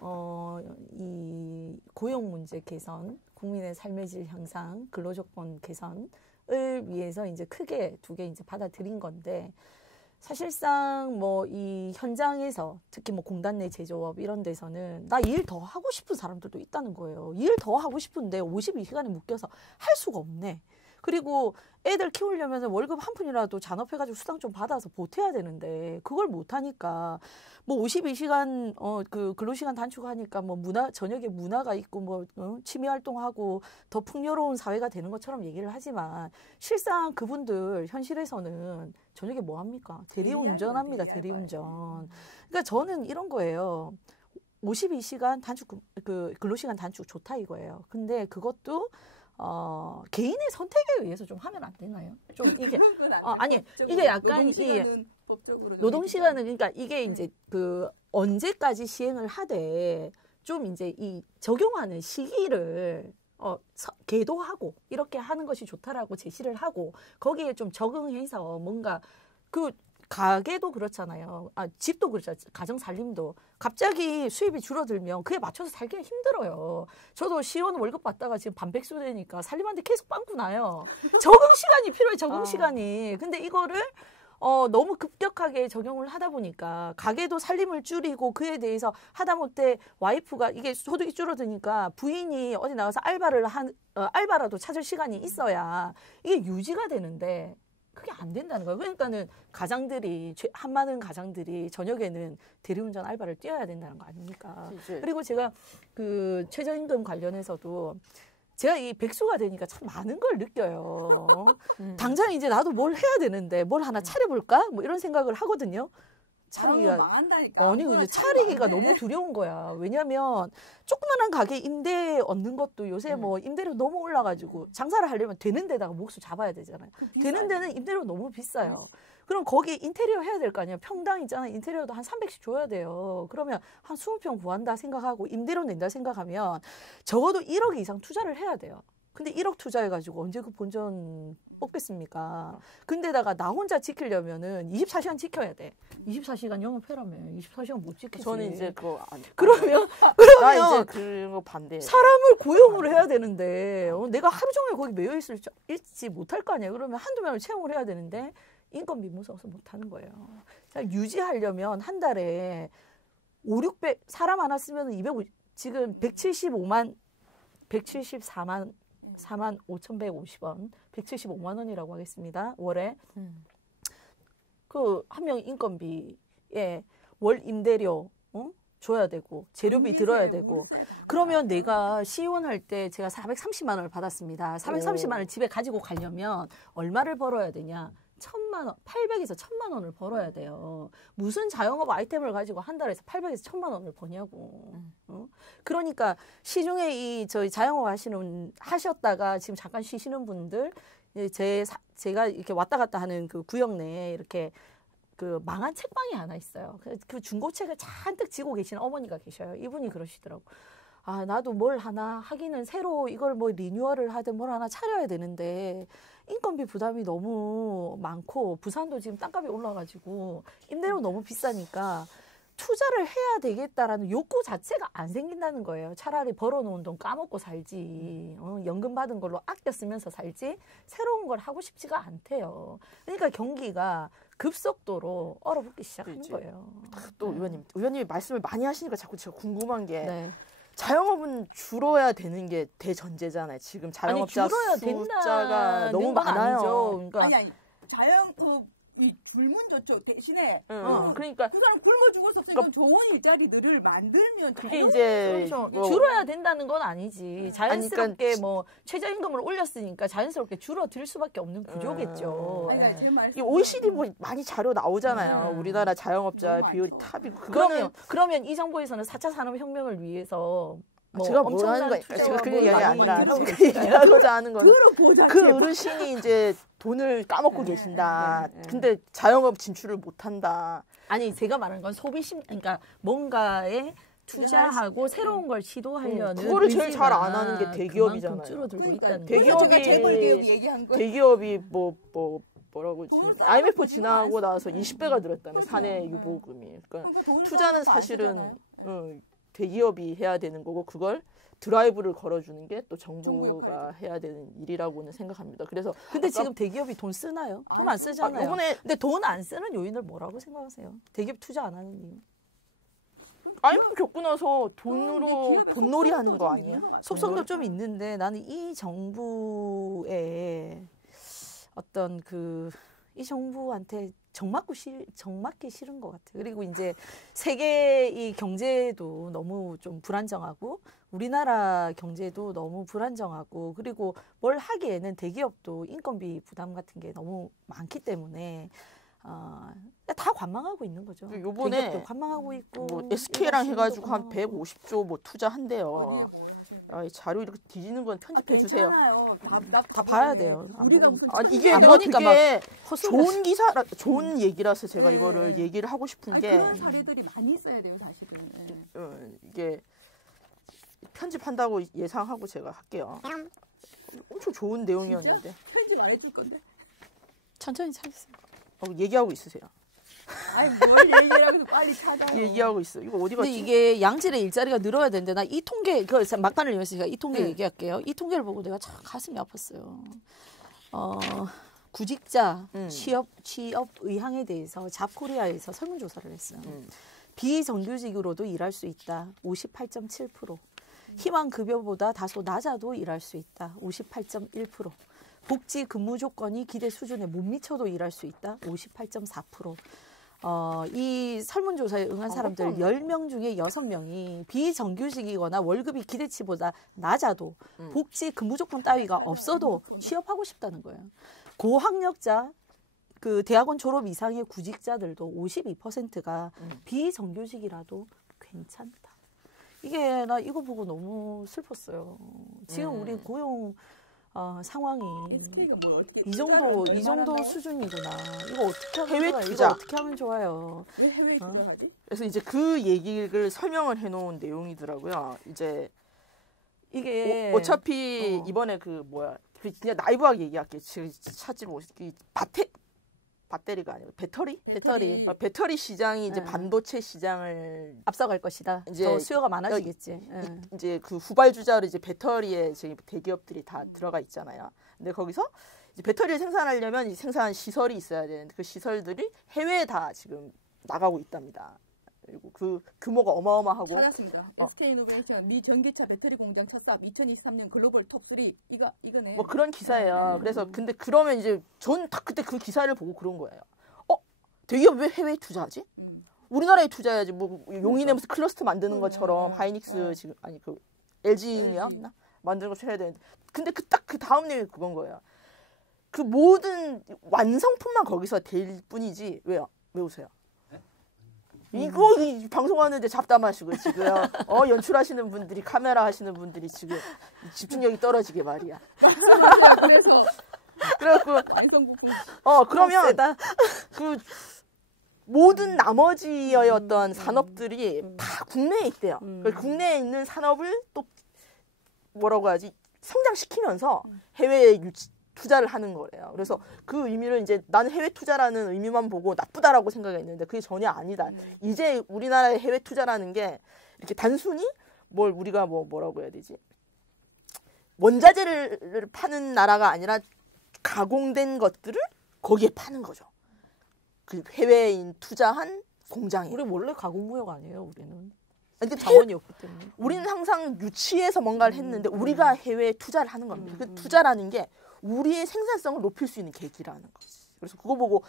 이 고용 문제 개선, 국민의 삶의 질 향상, 근로조건 개선 위해서 이제 크게 두 개 이제 받아들인 건데 사실상 뭐 이 현장에서 특히 뭐 공단 내 제조업 이런 데서는 나 일 더 하고 싶은 사람들도 있다는 거예요. 일 더 하고 싶은데 52시간에 묶여서 할 수가 없네. 그리고 애들 키우려면 월급 한 푼이라도 잔업해가지고 수당 좀 받아서 보태야 되는데 그걸 못하니까 뭐 52시간 그 근로시간 단축하니까 뭐 저녁에 문화가 있고 뭐 취미 활동하고 더 풍요로운 사회가 되는 것처럼 얘기를 하지만 실상 그분들 현실에서는 저녁에 뭐 합니까? 대리운전합니다. 대리운전. 그러니까 저는 이런 거예요. 52시간 단축 그 근로시간 단축 좋다 이거예요. 근데 그것도 개인의 선택에 의해서 좀 하면 안 되나요? 좀 이게 아니 이게 약간 이 노동시간은 그러니까 이게 이제 그 언제까지 시행을 하되 좀 이제 이 적용하는 시기를 계도하고 이렇게 하는 것이 좋다라고 제시를 하고 거기에 좀 적응해서 뭔가 그 가게도 그렇잖아요. 집도 그렇죠. 가정 살림도 갑자기 수입이 줄어들면 그에 맞춰서 살기가 힘들어요. 저도 시원 월급 받다가 지금 반백수 되니까 살림한테 계속 빵꾸 나요. 적응 시간이 필요해. 적응 시간이. 근데 이거를 너무 급격하게 적용을 하다 보니까 가게도 살림을 줄이고 그에 대해서 하다못해 와이프가 이게 소득이 줄어드니까 부인이 어디 나가서 알바라도 찾을 시간이 있어야 이게 유지가 되는데 그게 안 된다는 거예요. 그러니까는 한많은 가장들이 저녁에는 대리운전 알바를 뛰어야 된다는 거 아닙니까? 그치. 그리고 제가 그 최저임금 관련해서도 제가 이 백수가 되니까 참 많은 걸 느껴요. 당장 이제 나도 뭘 해야 되는데 뭘 하나 차려볼까? 뭐 이런 생각을 하거든요. 차리기가 망한다니까. 아니 근데 차리기가 너무 두려운 거야. 왜냐면 조그만한 가게 임대 얻는 것도 요새 뭐 임대료 너무 올라가지고 장사를 하려면 되는 데다가 몫을 잡아야 되잖아요. 되는 데는 임대료 너무 비싸요. 그럼 거기 인테리어 해야 될 거 아니에요. 평당 있잖아요. 인테리어도 한 300씩 줘야 돼요. 그러면 한 20평 구한다 생각하고 임대료 낸다 생각하면 적어도 1억 이상 투자를 해야 돼요. 근데 1억 투자해가지고 언제 그 본전 뽑겠습니까? 근데다가 나 혼자 지키려면은 24시간 지켜야 돼. 24시간 영업해라며. 24시간 못 지키지. 저는 이제 그거 그러면 나 이제 그거 반대. 사람을 고용을 해야 되는데 내가 하루 종일 거기 매여 있지 못할 거 아니야. 그러면 한두 명을 채용을 해야 되는데 인건비 무서워서 못 하는 거예요. 자, 유지하려면 한 달에 5, 600 사람 하나 쓰면 지금 174만 45,150원, 175만 원이라고 하겠습니다. 월에. 그 한 명 인건비에 월 임대료 줘야 되고 재료비 들어야 되고 그러면 내가 시원할 때 제가 430만 원을 받았습니다. 430만 원을 집에 가지고 가려면 얼마를 벌어야 되냐? 1,000만 원, 800에서 1,000만 원을 벌어야 돼요. 무슨 자영업 아이템을 가지고 한 달에서 800에서 1,000만 원을 버냐고. 그러니까 시중에 저희 자영업 하셨다가 지금 잠깐 쉬시는 분들, 제가 이렇게 왔다 갔다 하는 그 구역 내에 이렇게 그 망한 책방이 하나 있어요. 그 중고책을 잔뜩 지고 계시는 어머니가 계셔요. 이분이 그러시더라고. 나도 뭘 하나 하기는 새로 이걸 뭐 리뉴얼을 하든 뭘 하나 차려야 되는데 인건비 부담이 너무 많고 부산도 지금 땅값이 올라가지고 임대료 너무 비싸니까 투자를 해야 되겠다라는 욕구 자체가 안 생긴다는 거예요. 차라리 벌어놓은 돈 까먹고 살지. 연금 받은 걸로 아껴 쓰면서 살지. 새로운 걸 하고 싶지가 않대요. 그러니까 경기가 급속도로 얼어붙기 시작하는 거예요. 또 의원님이 말씀을 많이 하시니까 자꾸 제가 궁금한 게 자영업은 줄어야 되는 게 대전제잖아요. 지금 자영업자 숫자가 너무 많아요. 그러니까 아니 이 줄문 좋죠. 대신에 그러니까 그 사람 굶어 죽을 수 없으니까 좋은 일자리들을 만들면 그게 이제 그렇죠. 줄어야 된다는 건 아니지. 자연스럽게 그러니까 뭐 최저임금을 올렸으니까 자연스럽게 줄어들 수밖에 없는 구조겠죠. 이 OECD 뭐 많이 자료 나오잖아요. 우리나라 자영업자 비율이 탑이고. 그러면 이 정부에서는 4차 산업혁명을 위해서 제가 뭘 하는 거예요? 제가 그 얘기 아니라 얘기하고자 하는 거는 그 어르신이 이제 돈을 까먹고 계신다. 근데 자영업 진출을 못한다. 아니 제가 말하는 건 그러니까 뭔가에 투자하고 새로운 걸 시도하려는 그거를 제일 잘 안 하는 게 대기업이잖아요. 줄어들고 있다는 대기업이 뭐라고 IMF 지나고 나서 20배가 늘었다며 사내 유보금이. 그러니까 투자는 사실은 대기업이 해야 되는 거고 그걸 드라이브를 걸어주는 게 또 정부 정부가 역할이죠. 해야 되는 일이라고는 생각합니다. 그래서 근데 아까 지금 대기업이 돈 쓰나요? 돈 안 쓰잖아요. 이번에 근데 돈 안 쓰는 요인을 뭐라고 생각하세요? 대기업 투자 안 하는 이유? IMF 겪고 나서 돈으로 기업의 돈놀이 하는 속성도 거 좀 아니에요? 있는 것 같아요. 속성도 좀 있는데 나는 이 정부의 어떤 이 정부한테 정맞기 싫은 것 같아요. 그리고 이제 세계 이 경제도 너무 좀 불안정하고 우리나라 경제도 너무 불안정하고 그리고 뭘 하기에는 대기업도 인건비 부담 같은 게 너무 많기 때문에 다 관망하고 있는 거죠. 요번에 대기업도 관망하고 있고 뭐 SK랑 일반 해가지고 시민도 한 관망하고 150조 뭐 투자한대요. 어디에 뭘 하시는 거예요? 이 자료 이렇게 뒤지는 건 편집해 주세요. 괜찮아요. 다 봐야 돼요. 우리가 무슨 아니 이게 안 내가 보니까 되게 헛소리 좋은 좋은 얘기라서 제가 네. 이거를 얘기를 하고 싶은 아니, 게 그런 사례들이 많이 있어야 돼요, 사실은. 이게 편집한다고 예상하고 제가 할게요. 엄청 좋은 내용이었는데 편집 안 해줄 건데. 천천히 찾으세요. 얘기하고 있으세요. 아니 뭘 얘기를 해서 빨리 찾아. 얘기하고 있어. 이거 어디 근데 갔지? 이게 양질의 일자리가 늘어야 되는데 나 이 통계 막판을 위해서 제가 이 통계 네. 얘기할게요. 이 통계를 보고 내가 참 가슴이 아팠어요. 구직자 취업 의향에 대해서 잡코리아에서 설문조사를 했어요. 비정규직으로도 일할 수 있다. 58.7%. 희망 급여보다 다소 낮아도 일할 수 있다. 58.1%. 복지 근무 조건이 기대 수준에 못 미쳐도 일할 수 있다. 58.4%. 이 설문조사에 응한 사람들 10명 중에 6명이 비정규직이거나 월급이 기대치보다 낮아도 복지 근무 조건 따위가 없어도 취업하고 싶다는 거예요. 고학력자 그 대학원 졸업 이상의 구직자들도 52%가 비정규직이라도 괜찮다. 이게 나 이거 보고 너무 슬펐어요. 지금 우리 고용 상황이 SK가 뭘 어떻게 이 정도 수준이구나. 이거 어떻게 하면 해외 좋아요? 투자. 이거 어떻게 하면 좋아요? 왜 해외에 투자하지? 그래서 이제 그 얘기를 설명을 해놓은 내용이더라고요. 이제 이게 어차피 이번에 그냥 나이브하게 얘기할게요. 지금 찾지 못이 배터리가 아니고 배터리? 배터리. 배터리 시장이 이제 네. 반도체 시장을 앞서갈 것이다. 이제 더 수요가 많아지겠지. 예. 이제 그 후발주자로 이제 배터리에 지금 대기업들이 다 들어가 있잖아요. 근데 거기서 이제 배터리를 생산하려면 이 생산 시설이 있어야 되는데 그 시설들이 해외에 다 지금 나가고 있답니다. 그리고 그 규모가 어마어마하고 찾았습니다. SK이노베이션 미 전기차 배터리 공장 첫 사업 2023년 글로벌 톱3 이거네. 뭐 그런 기사예요. 그래서 근데 그러면 이제 전 딱 그때 그 기사를 보고 그런 거예요. 대기업 왜 해외에 투자하지? 우리나라에 투자해야지. 뭐 용인에서 클러스터 만드는 것처럼 하이닉스 지금 아니 그 LG였나 만드는 것처럼 해야 되는데 근데 딱 그 다음 내용이 그건 거예요. 그 모든 완성품만 거기서 될 뿐이지 왜요? 왜 웃어요? 이거 방송하는데 잡담하시고 지금 연출하시는 분들이 카메라 하시는 분들이 지금 집중력이 떨어지게 말이야. 그래서 그래갖고 완성 부품 그러면 그 모든 나머지의 어떤 산업들이 다 국내에 있대요. 국내에 있는 산업을 또 뭐라고 하지 성장시키면서 해외에 투자를 하는 거래요. 그래서 그 의미를 이제 나는 해외 투자라는 의미만 보고 나쁘다라고 생각했는데 그게 전혀 아니다. 이제 우리나라의 해외 투자라는 게 이렇게 단순히 뭘 우리가 뭐라고 해야 되지? 원자재를 파는 나라가 아니라 가공된 것들을 거기에 파는 거죠. 그 해외인 투자한 공장에. 우리 원래 가공무역 아니에요, 우리는. 근데 자원이 없기 때문에. 우리는 항상 유치해서 뭔가를 했는데 우리가 해외에 투자를 하는 겁니다. 그 투자라는 게 우리의 생산성을 높일 수 있는 계기라는 거지. 그래서 그거 보고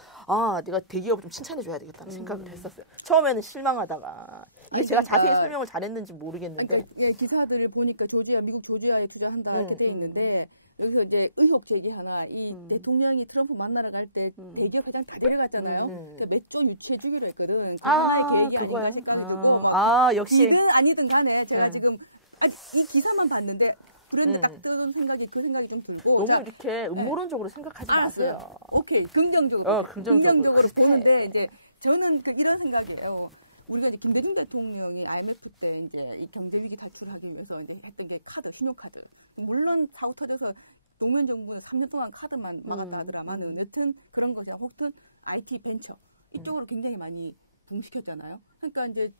내가 대기업을 좀 칭찬해 줘야 되겠다는 생각을 했었어요. 처음에는 실망하다가 이게 제가 자세히 설명을 잘했는지 모르겠는데 그러니까 기사들을 보니까 미국 조지아에 투자한다 이렇게 돼 있는데 여기서 이제 의혹 제기 하나 이 대통령이 트럼프 만나러 갈 때 대기업 회장 다 데려갔잖아요. 그러니까 몇 조 유치해 주기로 했거든. 그 하나의 계획이 아닌가 생각이 들고 역시 이든 아니든 간에 제가 네. 지금 이 기사만 봤는데 그런데 딱 뜬 생각이 좀 들고 너무 이렇게 음모론적으로 생각하지 알았어요. 마세요. 오케이 긍정적으로 긍정적으로 보는데 이제 저는 이런 생각이에요. 우리가 이제 김대중 대통령이 IMF 때 이제 이 경제 위기 탈출하기 위해서 이제 했던 게 신용카드. 물론 사고 터져서 노무현 정부는 3년 동안 카드만 막았다 하더라만은 여튼 그런 것이랑 혹은 IT 벤처 이쪽으로 굉장히 많이 붕시켰잖아요. 그러니까 이제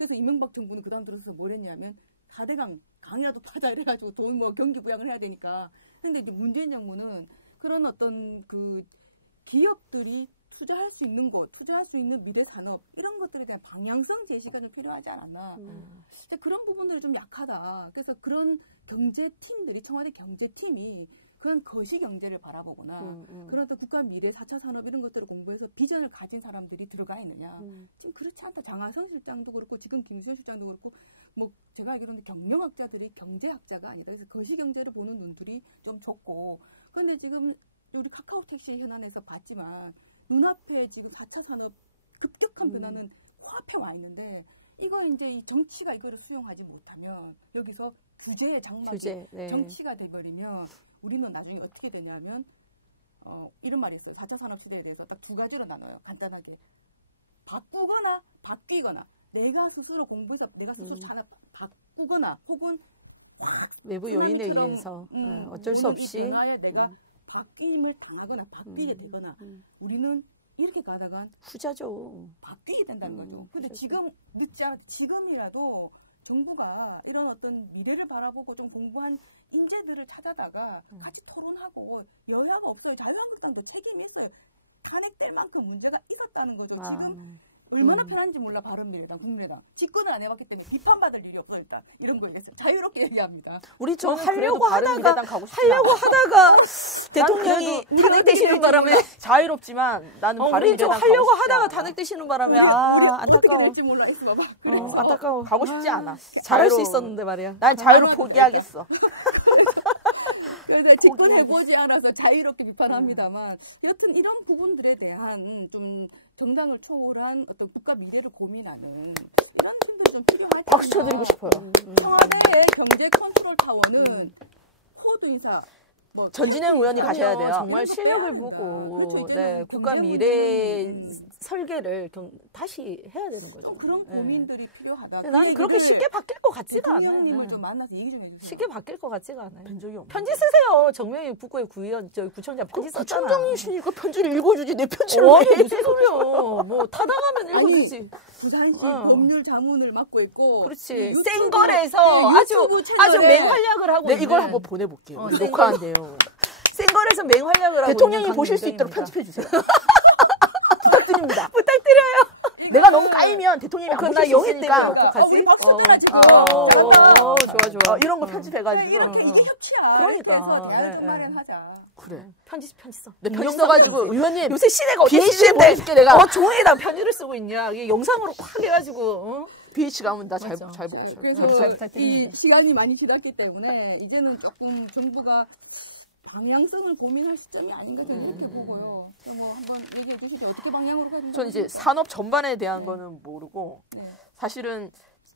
그래서 이명박 정부는 그다음 들어서 뭘 했냐면 4대강 강이라도 파자 이래가지고 돈 뭐 경기 부양을 해야 되니까. 근데 이제 문재인 정부는 그런 어떤 그 기업들이 투자할 수 있는 곳, 투자할 수 있는 미래 산업 이런 것들에 대한 방향성 제시가 좀 필요하지 않았나. 그런 부분들이 좀 약하다. 그래서 그런 경제팀들이 청와대 경제팀이 그런 거시 경제를 바라보거나 그런 또 국가 미래 4차 산업 이런 것들을 공부해서 비전을 가진 사람들이 들어가 있느냐. 지금 그렇지 않다. 장하성 실장도 그렇고 지금 김수현 실장도 그렇고 뭐 제가 알기로는 경영학자들이 경제학자가 아니다. 그래서 거시 경제를 보는 눈들이 좀 좁고. 그런데 지금 우리 카카오 택시 현안에서 봤지만 눈앞에 지금 4차 산업 급격한 변화는 코앞에 와 있는데 이거 이제 이 정치가 이거를 수용하지 못하면 여기서 규제의 장막이 네. 정치가 돼버리면 우리는 나중에 어떻게 되냐면 이런 말이 있어요. 4차 산업 시대에 대해서 딱 두 가지로 나눠요. 간단하게. 바꾸거나 바뀌거나 내가 스스로 공부해서 내가 스스로 바꾸거나 혹은 외부 요인에 의해서 어쩔 수 없이 이 변화에 내가 바뀜을 당하거나 바뀌게 되거나 우리는 이렇게 가다간 후자죠. 바뀌게 된다는 거죠. 근데 지금 늦지 않아도 지금이라도 정부가 이런 어떤 미래를 바라보고 좀 공부한 인재들을 찾아다가 같이 토론하고 여야가 없어요. 자유한국당도 책임이 있어요. 탄핵될 만큼 문제가 있었다는 거죠. 지금 얼마나 편한지 몰라. 바른미래당, 국민의당. 집권을 안 해봤기 때문에 비판받을 일이 없어. 일단 이런 거 얘기했어요. 자유롭게 얘기합니다. 우리 좀 저는 하려고 그래도 바른미래당 하다가 가고 싶진 않아. 대통령이 탄핵되시는 바람에 자유롭지만 나는 우리 바른미래당 좀 가고 하려고 싶지 하다가 않아. 탄핵되시는 바람에 우리 안타까워. 어떻게 될지 몰라. 있어봐봐. 안타까워. 가고 싶지 않아. 잘할 수 자유로- 있었는데 말이야. 난 자유를 나는 포기하겠어. 그래서 집권해보지 않아서 자유롭게 비판합니다만 여튼 이런 부분들에 대한 좀 정당을 초월한 어떤 국가 미래를 고민하는 이런 분들이 좀 필요할 박수 텐데 쳐드리고 싶어요. 청와대의 경제 컨트롤 타워는 코드 인사 뭐 전진행 의원이 가셔야 돼요. 정말 이런 거 실력을 빼야 된다. 보고 그렇죠, 이제는 네, 국가 경제 미래 문제는 설계를 다시 해야 되는 거죠. 좀 그런 네. 고민들이 필요하다. 근데 나는 그렇게 쉽게 바뀔 것 같지가 않아요. 대통령님을 네. 좀 만나서 얘기 좀 해주세요. 쉽게 바뀔 것 같지가 않아요. 본 적이 없는데. 편지 쓰세요. 정명희 북구의 구청장 편지 썼잖아. 구청장이시니까 편지를 읽어주지. 내 편지를 아니 왜 무슨 소리야. 뭐 타당하면 아니, 읽어주지. 부산시 어. 법률 자문을 맡고 있고 그렇지. 유튜브, 센 거래에서 네, 아주 유튜브 채널에 아주 맹활약을 하고 네, 있는. 이걸 한번 보내볼게요. 센 녹화한대요. 센 거래에서 맹활약을 하고 대통령이 있는 보실 수 있도록 강민정입니다. 편집해 주세요. 부탁드립니다. 부탁드려요. 내가 너무 까이면 대통령이 안 그럼 보실 나 수 영애 있으니까 때문에 어떡하지? 우리 박수 쳐라 지금. 좋아. 이런 거 편집해가지고 이렇게 이게 협치야. 그러니까. 이렇게 해서 대화를 좀 네, 마련하자. 그래. 편지 써. 내 편지 동영상 써가지고 편지. 의원님 요새 시대가 어떤 BH에 시대인데 보내줄게 내가. 종이에다 편지를 쓰고 있냐. 이게 영상으로 확 해가지고. BH 가면 나 잘 맞아. 보고 잘 그래서 부탁드립니다. 이 시간이 많이 지났기 때문에 이제는 조금 정부가 방향성을 고민할 시점이 아닌가 저는 이렇게 보고요. 그래서 뭐 한번 얘기해 주시죠. 어떻게 방향으로 가는지. 전 이제 산업 전반에 대한 네. 거는 모르고 네. 사실은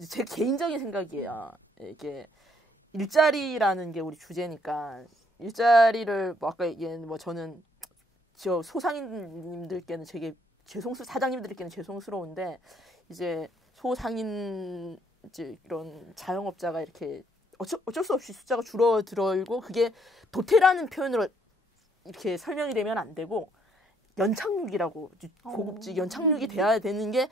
제 개인적인 생각이에요. 이게 일자리라는 게 우리 주제니까 일자리를 뭐 아까 얘기한 뭐 저는 저 소상인님들께는 되게 사장님들께는 죄송스러운데 이제 소상인 이제 이런 자영업자가 이렇게 어쩔 수 없이 숫자가 줄어들고 그게 도태라는 표현으로 이렇게 설명이 되면 안 되고 연착륙이라고 고급지 연착륙이 돼야 되는 게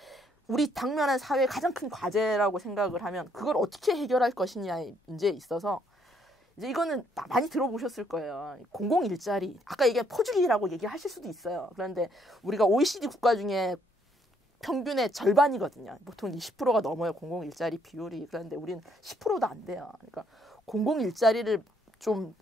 우리 당면한 사회의 가장 큰 과제라고 생각을 하면 그걸 어떻게 해결할 것이냐의 문제에 있어서 이제 이거는 많이 들어보셨을 거예요. 공공 일자리 아까 얘기한 퍼주기라고 얘기하실 수도 있어요. 그런데 우리가 OECD 국가 중에 평균의 절반이거든요. 보통 20%가 넘어요. 공공 일자리 비율이. 그런데 우리는 10%도 안 돼요. 그러니까 공공 일자리를 좀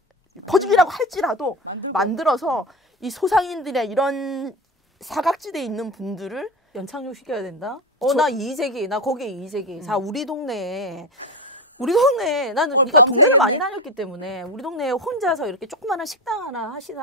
퍼주기라고 할지라도 만들어서 이 소상인들이나 이런 사각지대에 있는 분들을 연착륙 시켜야 된다? 나 이의제기. 나 거기에 이의제기. 자, 우리 동네에 나는 그러니까 동네를 많이 다녔기 때문에 우리 동네에 혼자서 이렇게 조그마한 식당 하나 하시는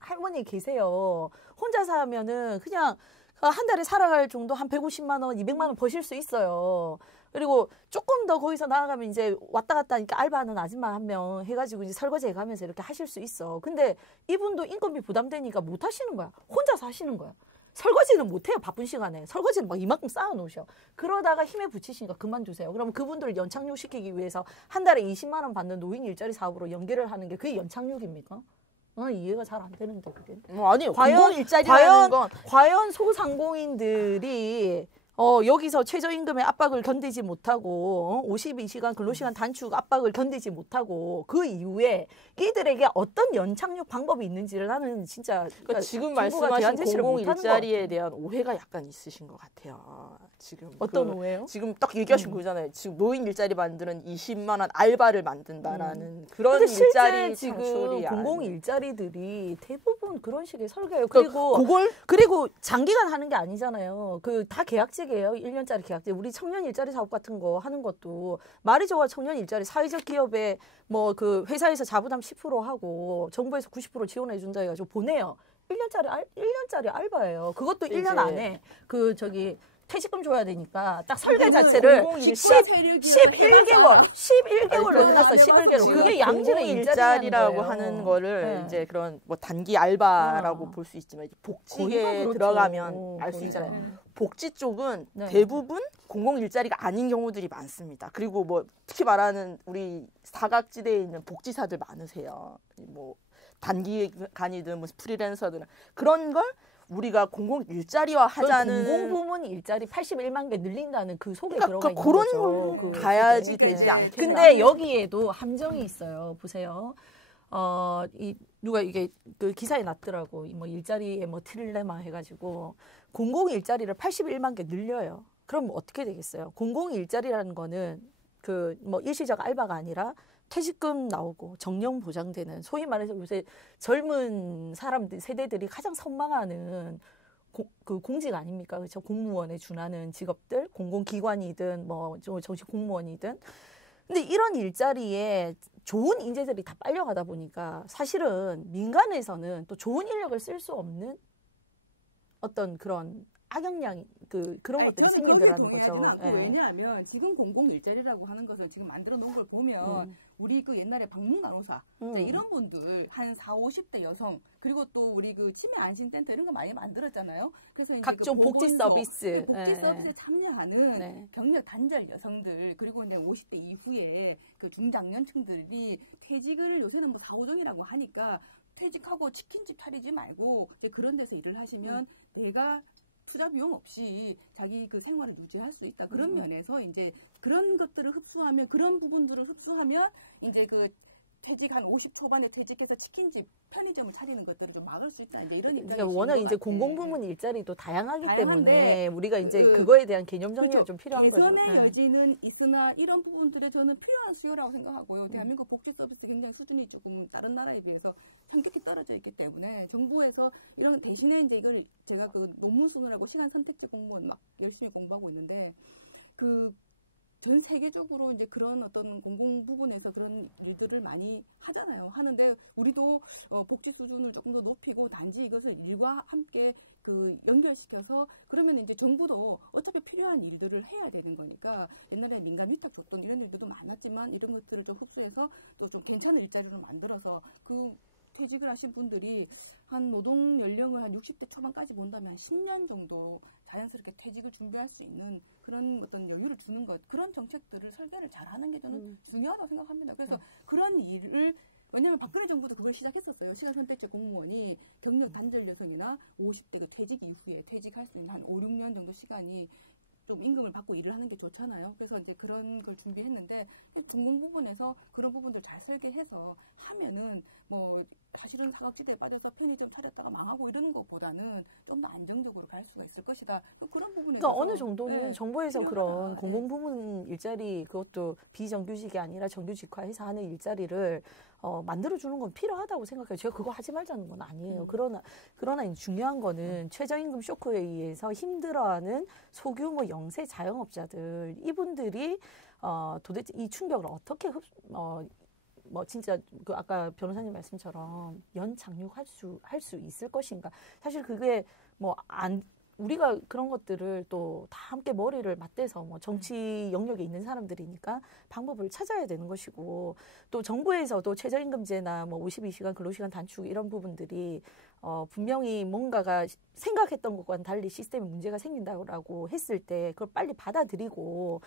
할머니 계세요. 혼자서 하면은 그냥 한 달에 살아갈 정도 한 150만 원, 200만 원 버실 수 있어요. 그리고 조금 더 거기서 나아가면 이제 왔다 갔다 하니까 알바하는 아줌마 한 명 해가지고 이제 설거지 해가면서 이렇게 하실 수 있어. 근데 이분도 인건비 부담되니까 못 하시는 거야. 혼자서 하시는 거야. 설거지는 못 해요. 바쁜 시간에. 설거지는 막 이만큼 쌓아 놓으셔. 그러다가 힘에 부치시니까 그만두세요. 그러면 그분들을 연착륙 시키기 위해서 한 달에 20만 원 받는 노인 일자리 사업으로 연계를 하는 게 그게 연착륙입니까? 이해가 잘 안 되는데 그게. 아니요. 공공 일자리라는 건 과연 소상공인들이 여기서 최저임금의 압박을 견디지 못하고 52시간 근로시간 단축 압박을 견디지 못하고 그 이후에 이들에게 어떤 연착륙 방법이 있는지를 나는 진짜 그러니까 지금 정부가 말씀하신 대안 제시를 공공 못하는 것 일자리에 같아요. 대한 오해가 약간 있으신 것 같아요. 지금 어떤 오해요? 지금 딱 얘기하신 거잖아요. 지금 노인 일자리 만드는 20만 원 알바를 만든다라는 그런 근데 실제 일자리 지금 창출이 공공 아니에요. 일자리들이 대부분 그런 식의 설계예요. 그러니까 그리고 장기간 하는 게 아니잖아요. 그 다 계약직이에요. 1년짜리 계약직. 우리 청년 일자리 사업 같은 거 하는 것도 말이 좋아 청년 일자리 사회적 기업에 뭐 그 회사에서 자부담 10% 하고 정부에서 90% 지원해 준다 해가지고 보내요. 1년짜리 알바예요. 그것도 1년 안에 그 저기 퇴직금 줘야 되니까 딱 설계 자체를 11개월로 해놨어. 11개월. 그게 양질의 일자리라고 거예요. 하는 거를 네. 이제 그런 뭐 단기 알바라고 볼 수 있지만 거의가 복직에 그렇죠. 들어가면 알 수 거의가. 있잖아요. 복지 쪽은 네. 대부분 공공 일자리가 아닌 경우들이 많습니다. 그리고 뭐 특히 말하는 우리 사각지대에 있는 복지사들 많으세요. 뭐 단기간이든 무슨 프리랜서든 그런 걸 우리가 공공 일자리화 하자는 공공부문 일자리 81만 개 늘린다는 그 속에 그러니까 들어가 있는 그런 거죠. 걸로 가야지 되지 않겠나. 근데 여기에도 함정이 있어요. 보세요. 누가 이게 그 기사에 났더라고. 뭐 일자리에 뭐 틸레마 해가지고 공공 일자리를 81만 개 늘려요. 그럼 어떻게 되겠어요? 공공 일자리라는 거는 그 뭐 일시적 알바가 아니라 퇴직금 나오고 정년 보장되는 소위 말해서 요새 젊은 사람들 세대들이 가장 선망하는 그 공직 아닙니까? 그렇죠? 공무원에 준하는 직업들, 공공기관이든 뭐 정식 공무원이든. 근데 이런 일자리에 좋은 인재들이 다 빨려가다 보니까 사실은 민간에서는 또 좋은 인력을 쓸 수 없는 어떤 그런 악영향 그런 것들이 생긴다라는 거죠. 예. 왜냐하면 지금 공공 일자리라고 하는 것을 지금 만들어 놓은 걸 보면 우리 그 옛날에 방문간호사 이런 분들 한 40, 50대 여성 그리고 또 우리 그 치매 안심센터 이런 거 많이 만들었잖아요. 그래서 이제 각종 그 복지 서비스, 복지 서비스에 참여하는 네. 경력 단절 여성들 그리고 이제 50대 이후에 그 중장년층들이 퇴직을 요새는 뭐 4.5정이라고 하니까 퇴직하고 치킨집 차리지 말고 이제 그런 데서 일을 하시면 내가 투자 비용 없이 자기 그 생활을 유지할 수 있다. 그런 면에서 이제 그런 것들을 흡수하면 그런 부분들을 흡수하면 이제 그 퇴직 한 50 초반에 퇴직해서 치킨집, 편의점을 차리는 것들을 좀 막을 수 있다. 이제 이런 그러니까 워낙 이제 공공부문 일자리도 다양하기 때문에 우리가 이제 그, 그거에 대한 개념 정리가 그렇죠. 좀 필요한 거죠. 개선의 여지는 있으나 이런 부분들에 저는 필요한 수요라고 생각하고요. 대한민국 복지 서비스 굉장히 수준이 조금 다른 나라에 비해서 현격히 떨어져 있기 때문에 정부에서 이런 대신에 이제 이걸 제가 그 논문 쓰느라고 시간 선택제 공무원 막 열심히 공부하고 있는데 그 전 세계적으로 이제 그런 어떤 공공 부분에서 그런 일들을 많이 하잖아요. 하는데 우리도 복지 수준을 조금 더 높이고 단지 이것을 일과 함께 그 연결시켜서 그러면 이제 정부도 어차피 필요한 일들을 해야 되는 거니까 옛날에 민간 위탁 줬던 이런 일들도 많았지만 이런 것들을 좀 흡수해서 또 좀 괜찮은 일자리를 만들어서 그 퇴직을 하신 분들이 한 노동 연령을 한 60대 초반까지 본다면 한 10년 정도 자연스럽게 퇴직을 준비할 수 있는 그런 어떤 여유를 주는 것, 그런 정책들을 설계를 잘하는 게 저는 중요하다고 생각합니다. 그래서 그런 일을 왜냐하면 박근혜 정부도 그걸 시작했었어요. 시간 선택제 공무원이 경력 단절 여성이나 50대 그 퇴직 이후에 퇴직할 수 있는 한 5, 6년 정도 시간이 좀 임금을 받고 일을 하는 게 좋잖아요. 그래서 이제 그런 걸 준비했는데 공공 부분에서 그런 부분들 잘 설계해서 하면은 뭐 사실은 사각지대에 빠져서 편의점 차렸다가 망하고 이러는 것보다는 좀 더 안정적으로 갈 수가 있을 것이다. 그런 부분에 그러니까 어느 정도는 네, 정부에서 필요하다. 그런 공공부문 일자리 그것도 비정규직이 아니라 정규직화해서 하는 일자리를 만들어주는 건 필요하다고 생각해요. 제가 그거 하지 말자는 건 아니에요. 그러나 이제 중요한 거는 최저임금 쇼크에 의해서 힘들어하는 소규모 영세 자영업자들 이분들이 도대체 이 충격을 어떻게 뭐 진짜 그 아까 변호사님 말씀처럼 연착륙할 수 있을 것인가? 사실 그게 뭐 우리가 그런 것들을 또 다 함께 머리를 맞대서 뭐 정치 영역에 있는 사람들이니까 방법을 찾아야 되는 것이고 또 정부에서도 최저임금제나 뭐 52시간 근로시간 단축 이런 부분들이 분명히 뭔가가 생각했던 것과는 달리 시스템에 문제가 생긴다고 했을 때 그걸 빨리 받아들이고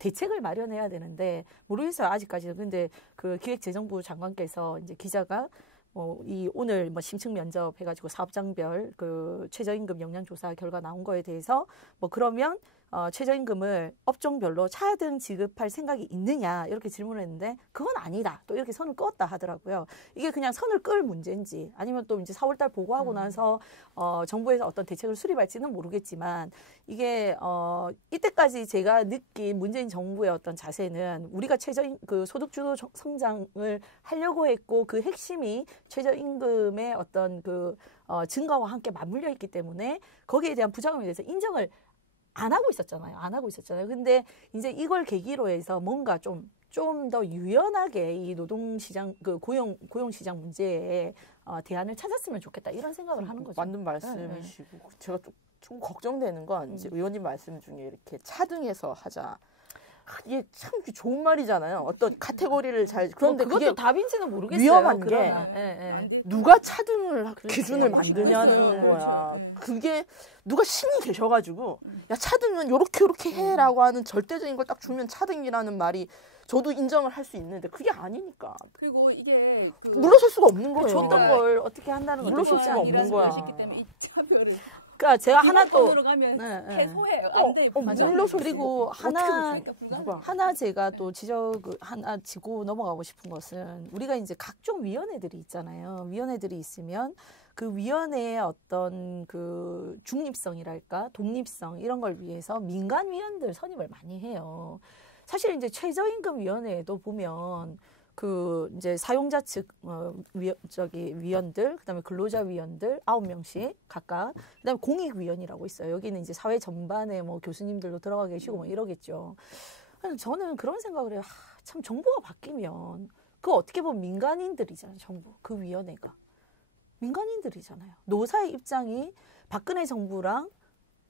대책을 마련해야 되는데 모르겠어요 아직까지는. 근데 그 기획재정부 장관께서 이제 기자가 오늘 뭐 심층 면접 해가지고 사업장별 그 최저임금 역량조사 결과 나온 거에 대해서 뭐 그러면 최저임금을 업종별로 차등 지급할 생각이 있느냐 이렇게 질문을 했는데 그건 아니다. 또 이렇게 선을 그었다 하더라고요. 이게 그냥 선을 끌 문제인지 아니면 또 이제 4월달 보고하고 나서 정부에서 어떤 대책을 수립할지는 모르겠지만 이게 이때까지 제가 느낀 문재인 정부의 어떤 자세는 우리가 그 소득주도 성장을 하려고 했고 그 핵심이 최저임금의 어떤 그 증가와 함께 맞물려 있기 때문에 거기에 대한 부작용에 대해서 인정을 안 하고 있었잖아요. 안 하고 있었잖아요. 근데 이제 이걸 계기로 해서 뭔가 좀 더 유연하게 이 노동시장, 그 고용시장 문제에 대안을 찾았으면 좋겠다. 이런 생각을 하는 거죠. 맞는 말씀이시고. 제가 좀 걱정되는 건 이제 의원님 말씀 중에 이렇게 차등해서 하자. 이게 참 좋은 말이잖아요. 어떤 카테고리를 잘. 그런데 그것도 그게 답인지는 모르겠어요. 위험한 게 그러나. 누가 차등을 기준을 그렇죠. 만드냐는 그렇죠. 거야. 그렇죠. 그게 누가 신이 계셔가지고 야 차등은 요렇게 해라고 하는 절대적인 걸 딱 주면 차등이라는 말이 저도 인정을 할 수 있는데 그게 아니니까 그리고 이게 물러설 수가 없는 거예요. 줬던 걸 어떻게 한다는 건 물러설 쉽지 수가 않고. 없는 거야. 것이기 때문에 이 차별을 그러니까 제가 하나 또 기본권으로 가면 네. 해소해요. 안 돼. 맞아. 물러설 그리고 수가 없어. 하나 어떻게 누가 하나 제가 또 지적을 하나 짚고 넘어가고 싶은 것은 우리가 이제 각종 위원회들이 있잖아요. 위원회들이 있으면 그 위원회의 어떤 그 중립성이랄까 독립성 이런 걸 위해서 민간 위원들 선임을 많이 해요. 사실 이제 최저임금위원회에도 보면 그 이제 사용자 측 위원들, 그다음에 근로자 위원들 9명씩 각각, 그다음에 공익위원이라고 있어요. 여기는 이제 사회 전반에 뭐 교수님들도 들어가 계시고 뭐 이러겠죠. 저는 그런 생각을 해요. 참 정부가 바뀌면 그 어떻게 보면 민간인들이잖아요. 정부 그 위원회가 민간인들이잖아요. 노사의 입장이 박근혜 정부랑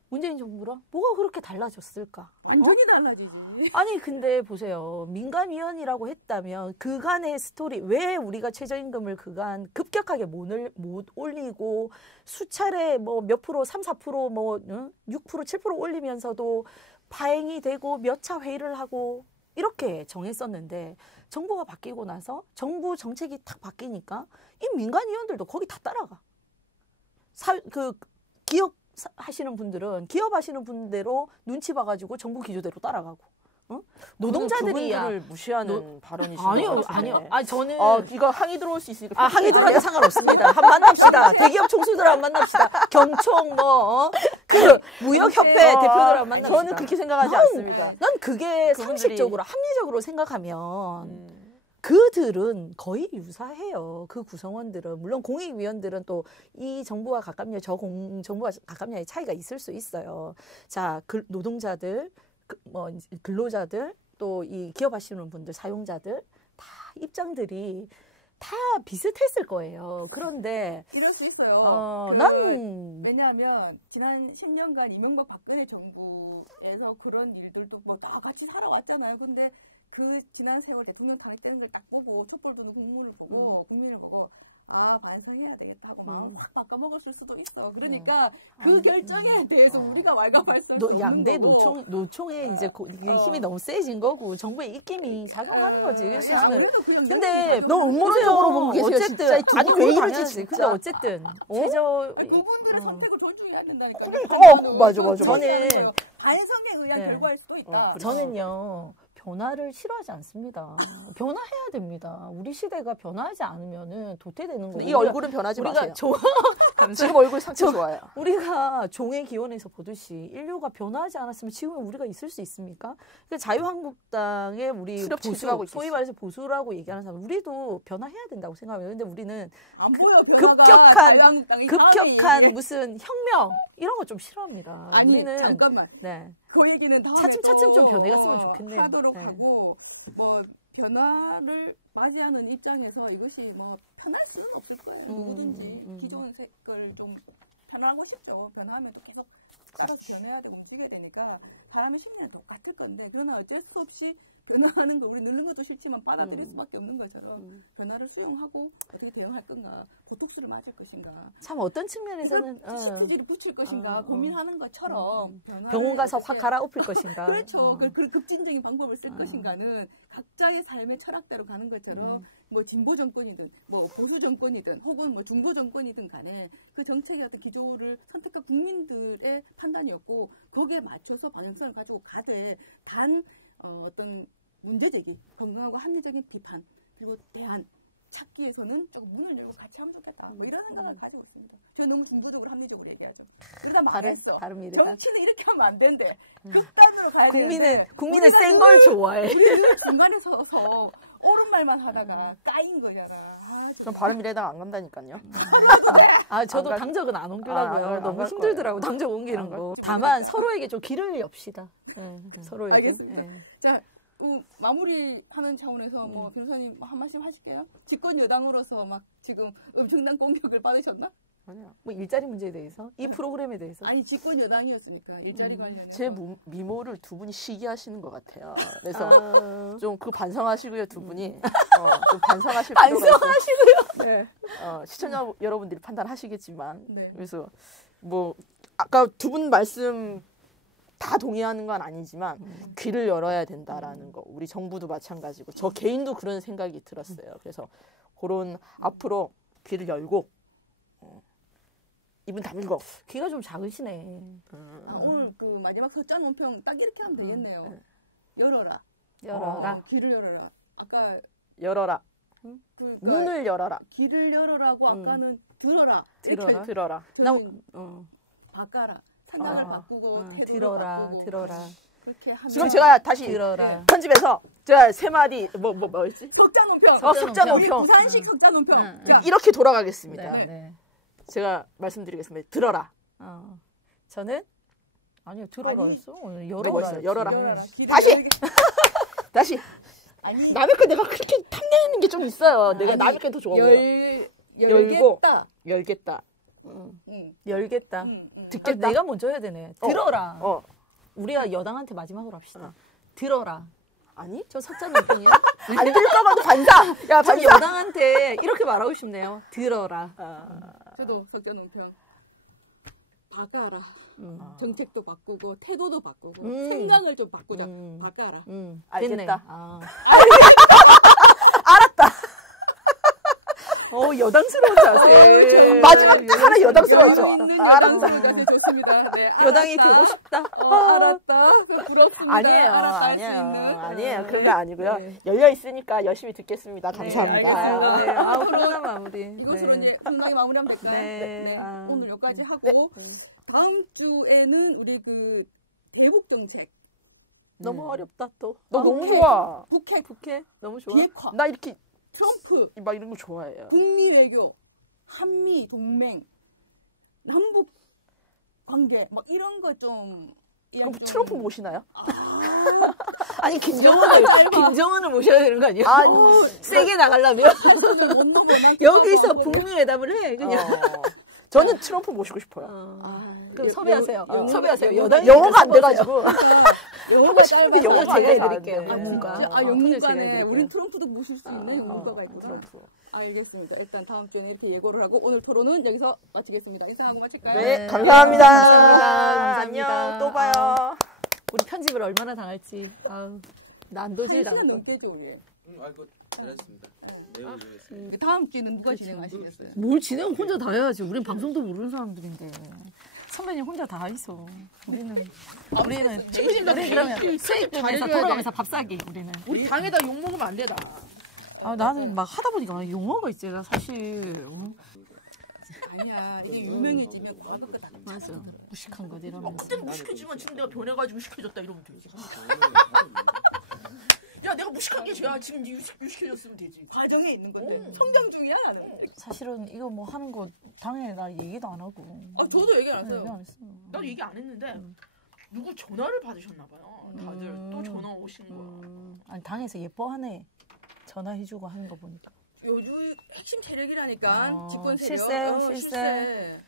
문재인 정부랑 뭐가 그렇게 달라졌을까? 완전히 달라지지. 아니 근데 보세요. 민간위원이라고 했다면 그간의 스토리 왜 우리가 최저임금을 그간 급격하게 못 올리고 수차례 뭐 몇 프로 3, 4% 뭐 6%, 7% 올리면서도 파행이 되고 몇 차 회의를 하고 이렇게 정했었는데 정부가 바뀌고 나서 정부 정책이 탁 바뀌니까 이 민간위원들도 거기 다 따라가. 기업하시는 분대로 눈치 봐가지고 정부 기조대로 따라가고, 노동자들이야. 그분들을 무시하는 발언이신 아니요, 것 같은데. 아니요. 아니 저는 이거 항의 들어올 수 있으니까. 항의 들어도 상관없습니다. 한 만납시다. 대기업 총수들 한 만납시다. 경총 무역협회 대표들 한 만납시다. 저는 그렇게 생각하지 않습니다. 난 그게 그분들이- 상식적으로 합리적으로 생각하면. 그들은 거의 유사해요. 그 구성원들은. 물론 공익위원들은 또 이 정부와 가깝냐 정부와 가깝냐의 차이가 있을 수 있어요. 자, 노동자들, 근로자들, 또 이 기업하시는 분들, 사용자들 다 입장들이 다 비슷했을 거예요. 그런데 이럴 수 있어요. 난 왜냐하면 지난 10년간 이명박 박근혜 정부에서 그런 일들도 뭐 다 같이 살아왔잖아요. 근데 그 지난 세월 대통령 탄핵되는 걸 딱 보고 촛불 드는 국민을 보고 반성해야 되겠다 하고 마음을 확 바꿔먹었을 수도 있어. 그러니까 그 결정에 대해서 우리가 왈가왈 수 양대 노총의 이제 이게 힘이 너무 세진 거고 정부의 입김이 작용하는 거지. 근데 너무 음모론적으로 보고 계세요. 진짜 이 아니 두 왜 분을 이러지? 진짜. 근데 어쨌든 그분들의 선택을 존중해야 된다니까. 그러니까 맞아. 저는 반성에 의한 네. 결과일 수도 있다. 저는요 변화를 싫어하지 않습니다. 변화해야 됩니다. 우리 시대가 변화하지 않으면은 도태되는 거예요. 이 얼굴은 변하지 우리가 마세요. 지금 얼굴 상태 좋아요. 우리가 종의 기원에서 보듯이 인류가 변화하지 않았으면 지금 우리가 있을 수 있습니까? 그러니까 자유한국당의 우리 수렵 보수, 체질하고 소위 말해서 보수라고 얘기하는 사람, 우리도 변화해야 된다고 생각해요. 근데 우리는 안 보여, 급격한 무슨 혁명 이런 거 좀 싫어합니다. 아니 우리는 잠깐만. 네. 그 얘기는 다음에 차츰차츰 좀 또 변해갔으면 좋겠네요. 하도록 네. 하고 뭐 변화를 맞이하는 입장에서 이것이 뭐 편할 수는 없을 거예요. 누구든지 기존 색을 좀 변하고 싶죠. 변화하면 또 계속 따라서 변해야 되고 움직여야 되니까 사람의 심리는 똑같을 건데 그러나 어쩔 수 없이 변화하는 거 우리 누르는 것도 싫지만 받아들일 수밖에 없는 것처럼 변화를 수용하고 어떻게 대응할 건가, 보톡스를 맞을 것인가, 참 어떤 측면에서는 식구지를 붙일 것인가 고민하는 것처럼 병원 가서 확 어떻게- 갈아엎을 것인가. 그렇죠. 그 급진적인 방법을 쓸 것인가는 각자의 삶의 철학대로 가는 것처럼 뭐 진보 정권이든 뭐 보수 정권이든 혹은 뭐 중도 정권이든 간에 그 정책의 어떤 기조를 선택한 국민들의 판단이었고 거기에 맞춰서 방향성을 가지고 가되 단 어떤 문제제기, 건강하고 합리적인 비판 그리고 대안 찾기 위해서는 조금 문을 열고 같이 하면 좋겠다. 뭐 이런 생각을 가지고 있습니다. 저는 너무 중도적으로 합리적으로 얘기하죠. 그러다 말했어. 바른미래당. 정치는 이렇게 하면 안 된대. 극단으로 가야 되는데 국민은 센 걸 좋아해. 우리는 중간에 서서 옳은 말만 하다가 까인 거잖아. 그럼 바른미래당 안 간다니까요. 아, 저도 안 가- 당적은 안 옮기려고요. 안 너무 갈 힘들더라고, 거예요. 당적 옮기는 안 갈 거. 거예요. 다만 서로에게 좀 길을 엽시다. 서로에게. 알겠습니다. 예. 자, 마무리하는 차원에서 뭐 변호사님 한 말씀 하실게요. 집권 여당으로서 막 지금 엄청난 공격을 받으셨나? 아니야. 뭐 일자리 문제에 대해서, 이 프로그램에 대해서. 아니 집권 여당이었으니까 일자리 관련해서. 제 미모를 두 분이 시기하시는 것 같아요. 그래서 아, 좀 그 반성하시고요, 두 분이. 좀 반성하실 필요가 있어요. 반성하시고요. 네. 시청자 여러분들이 판단하시겠지만. 네. 그래서 뭐 아까 두 분 말씀 다 동의하는 건 아니지만 귀를 열어야 된다라는 거. 우리 정부도 마찬가지고 저 개인도 그런 생각이 들었어요. 그래서 그런 앞으로 귀를 열고 입은 다물고. 귀가 좀 작으시네. 오늘 그 마지막 석자 논평 딱 이렇게 하면 되겠네요. 열어라. 열어라. 귀를 열어라. 아까 열어라. 그 문을 열어라. 귀를 열어라고 아까는 들어라. 들어라. 이렇게 들어라. 저는 어. 바꿔라. 생각을 바꾸고 태도를 들어라, 바꾸고 들어라. 그렇게 하면 지금 제가 다시 들어라. 편집해서 제가 세 마디 뭐였지? 석자 논평. 석자 논평. 부산식 석자 논평. 자, 이렇게 돌아가겠습니다. 네, 네. 제가 말씀드리겠습니다. 들어라. 저는 아니요 들어라 아니, 했어. 뭐라고 열어라. 했어요? 열어라. 열어라. 다시! 다시. 아니 남의 거 내가 그렇게 탐내는 게 좀 있어요. 내가 남의 게 더 좋아 보여. 열겠다. 열겠다. 응. 열겠다. 듣겠다. 내가 먼저 해야 되네. 들어라. 어. 우리가 여당한테 마지막으로 합시다. 들어라. 아니? 저 석자 논평이요. 안 들까봐도 반사. 야, 전 반사. 여당한테 이렇게 말하고 싶네요. 들어라. 저도 석자 논평. 바꿔라. 정책도 바꾸고 태도도 바꾸고 생각을 좀 바꾸자. 바꿔라. 알겠다. 됐네. 여당스러운 자세. 마지막 딱 하나 여당스러웠죠. 여당 있는 알았다. 여당스러운 자세 좋습니다. 네, 알았다. 여당이 되고 싶다. 알았다. 부럽습니다. 아니에요. 알았다 할 수 아니에요. 있는. 아니에요. 그런 거 아니고요. 네. 열려 있으니까 열심히 듣겠습니다. 감사합니다. 알겠습니다. 네. 아우, 편안한 마무리. 이것으로 네. 이제 상당히 마무리하면 될까요? 네. 아. 오늘 여기까지 하고 다음 주에는 우리 그 대북 정책 너무 어렵다 또. 너 너무 좋아. 북핵 북해 너무 좋아. 비핵화 나 이렇게 트럼프 막 이런 거 좋아해요. 북미 외교 한미 동맹 남북 관계 막 이런 거좀 그럼 트럼프 모시나요? 아니 김정은을 모셔야 되는 거 아니에요? 아, 세게 나가려면 여기서 북미 회담을 해 그냥. 저는 트럼프 모시고 싶어요. 그럼 섭외하세요. 섭외하세요. 영어가 영어가 안 돼가지고. 영어가 짧아. 근데 영어가 안 제가 돼서 안 해드릴게요. 돼. 영문과. 영문과네. 우린 트럼프도 모실 수 있네. 영문과가 있구나. 트럼프. 알겠습니다. 일단 다음 주에는 이렇게 예고를 하고 오늘 토론은 여기서 마치겠습니다. 인사하고 마칠까요? 네, 감사합니다. 감사합니다. 안녕, 또 봐요. 우리 편집을 얼마나 당할지. 아우, 난도질 당할 1시간 거. 넘게 죠 우리. 아이고 잘했습니다. 매우 좋았습니다. 다음 주에는 누가 진행하시겠어요? 뭘 진행 혼자 다 해야지. 우린 방송도 모르는 사람들인데. 선배님 혼자 다 있어. 우리는 그러면 수익금에서 돌아가면서 밥 사기. 우리는. 우리 당에다 욕 먹으면 안 되다. 아, 나는 막 하다 보니까 용어가 있잖아 사실. 아니야. 이게 유명해지면 과거 거다. 맞아. 무식한 것 이러면서. 그때는 무식해지만 지금 내가 변해가지고 무식해졌다 이러면 되지. 야, 내가 무식한 게 죄야. 지금 유식해졌으면 되지. 과정에 있는 건데. 성장 중이야 나는. 사실은 이거 뭐 하는 거 당연히 나 얘기도 안 하고. 저도 얘기 안 얘기 했어요. 안 했어. 나도 얘기 안 했는데 누구 전화를 받으셨나봐요. 다들 또 전화 오신 거야. 아니 당에서 예뻐하네. 전화해주고 하는 거 보니까. 요즘 핵심 세력이라니까. 집권 실세, 세력. 실세.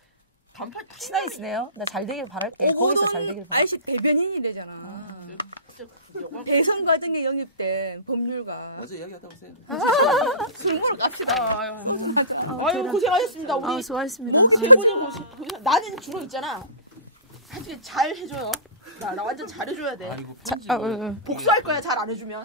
간판 친하게 지내요? 나 잘 되길 바랄게. 거기서 잘 되길 바랄게. 아이씨 대변인이 되잖아. 대선 과정에 영입된 법률가. 어제 이야기하다 오세요. 술물을 갑시다. 아유 고생하셨습니다. 우리 수고하셨습니다. 세 분이 나는 주로 있잖아. 하여튼 잘 해줘요. 나 완전 잘해줘야 돼. 아 이거 편집을 복수할 거야 잘 안 해주면.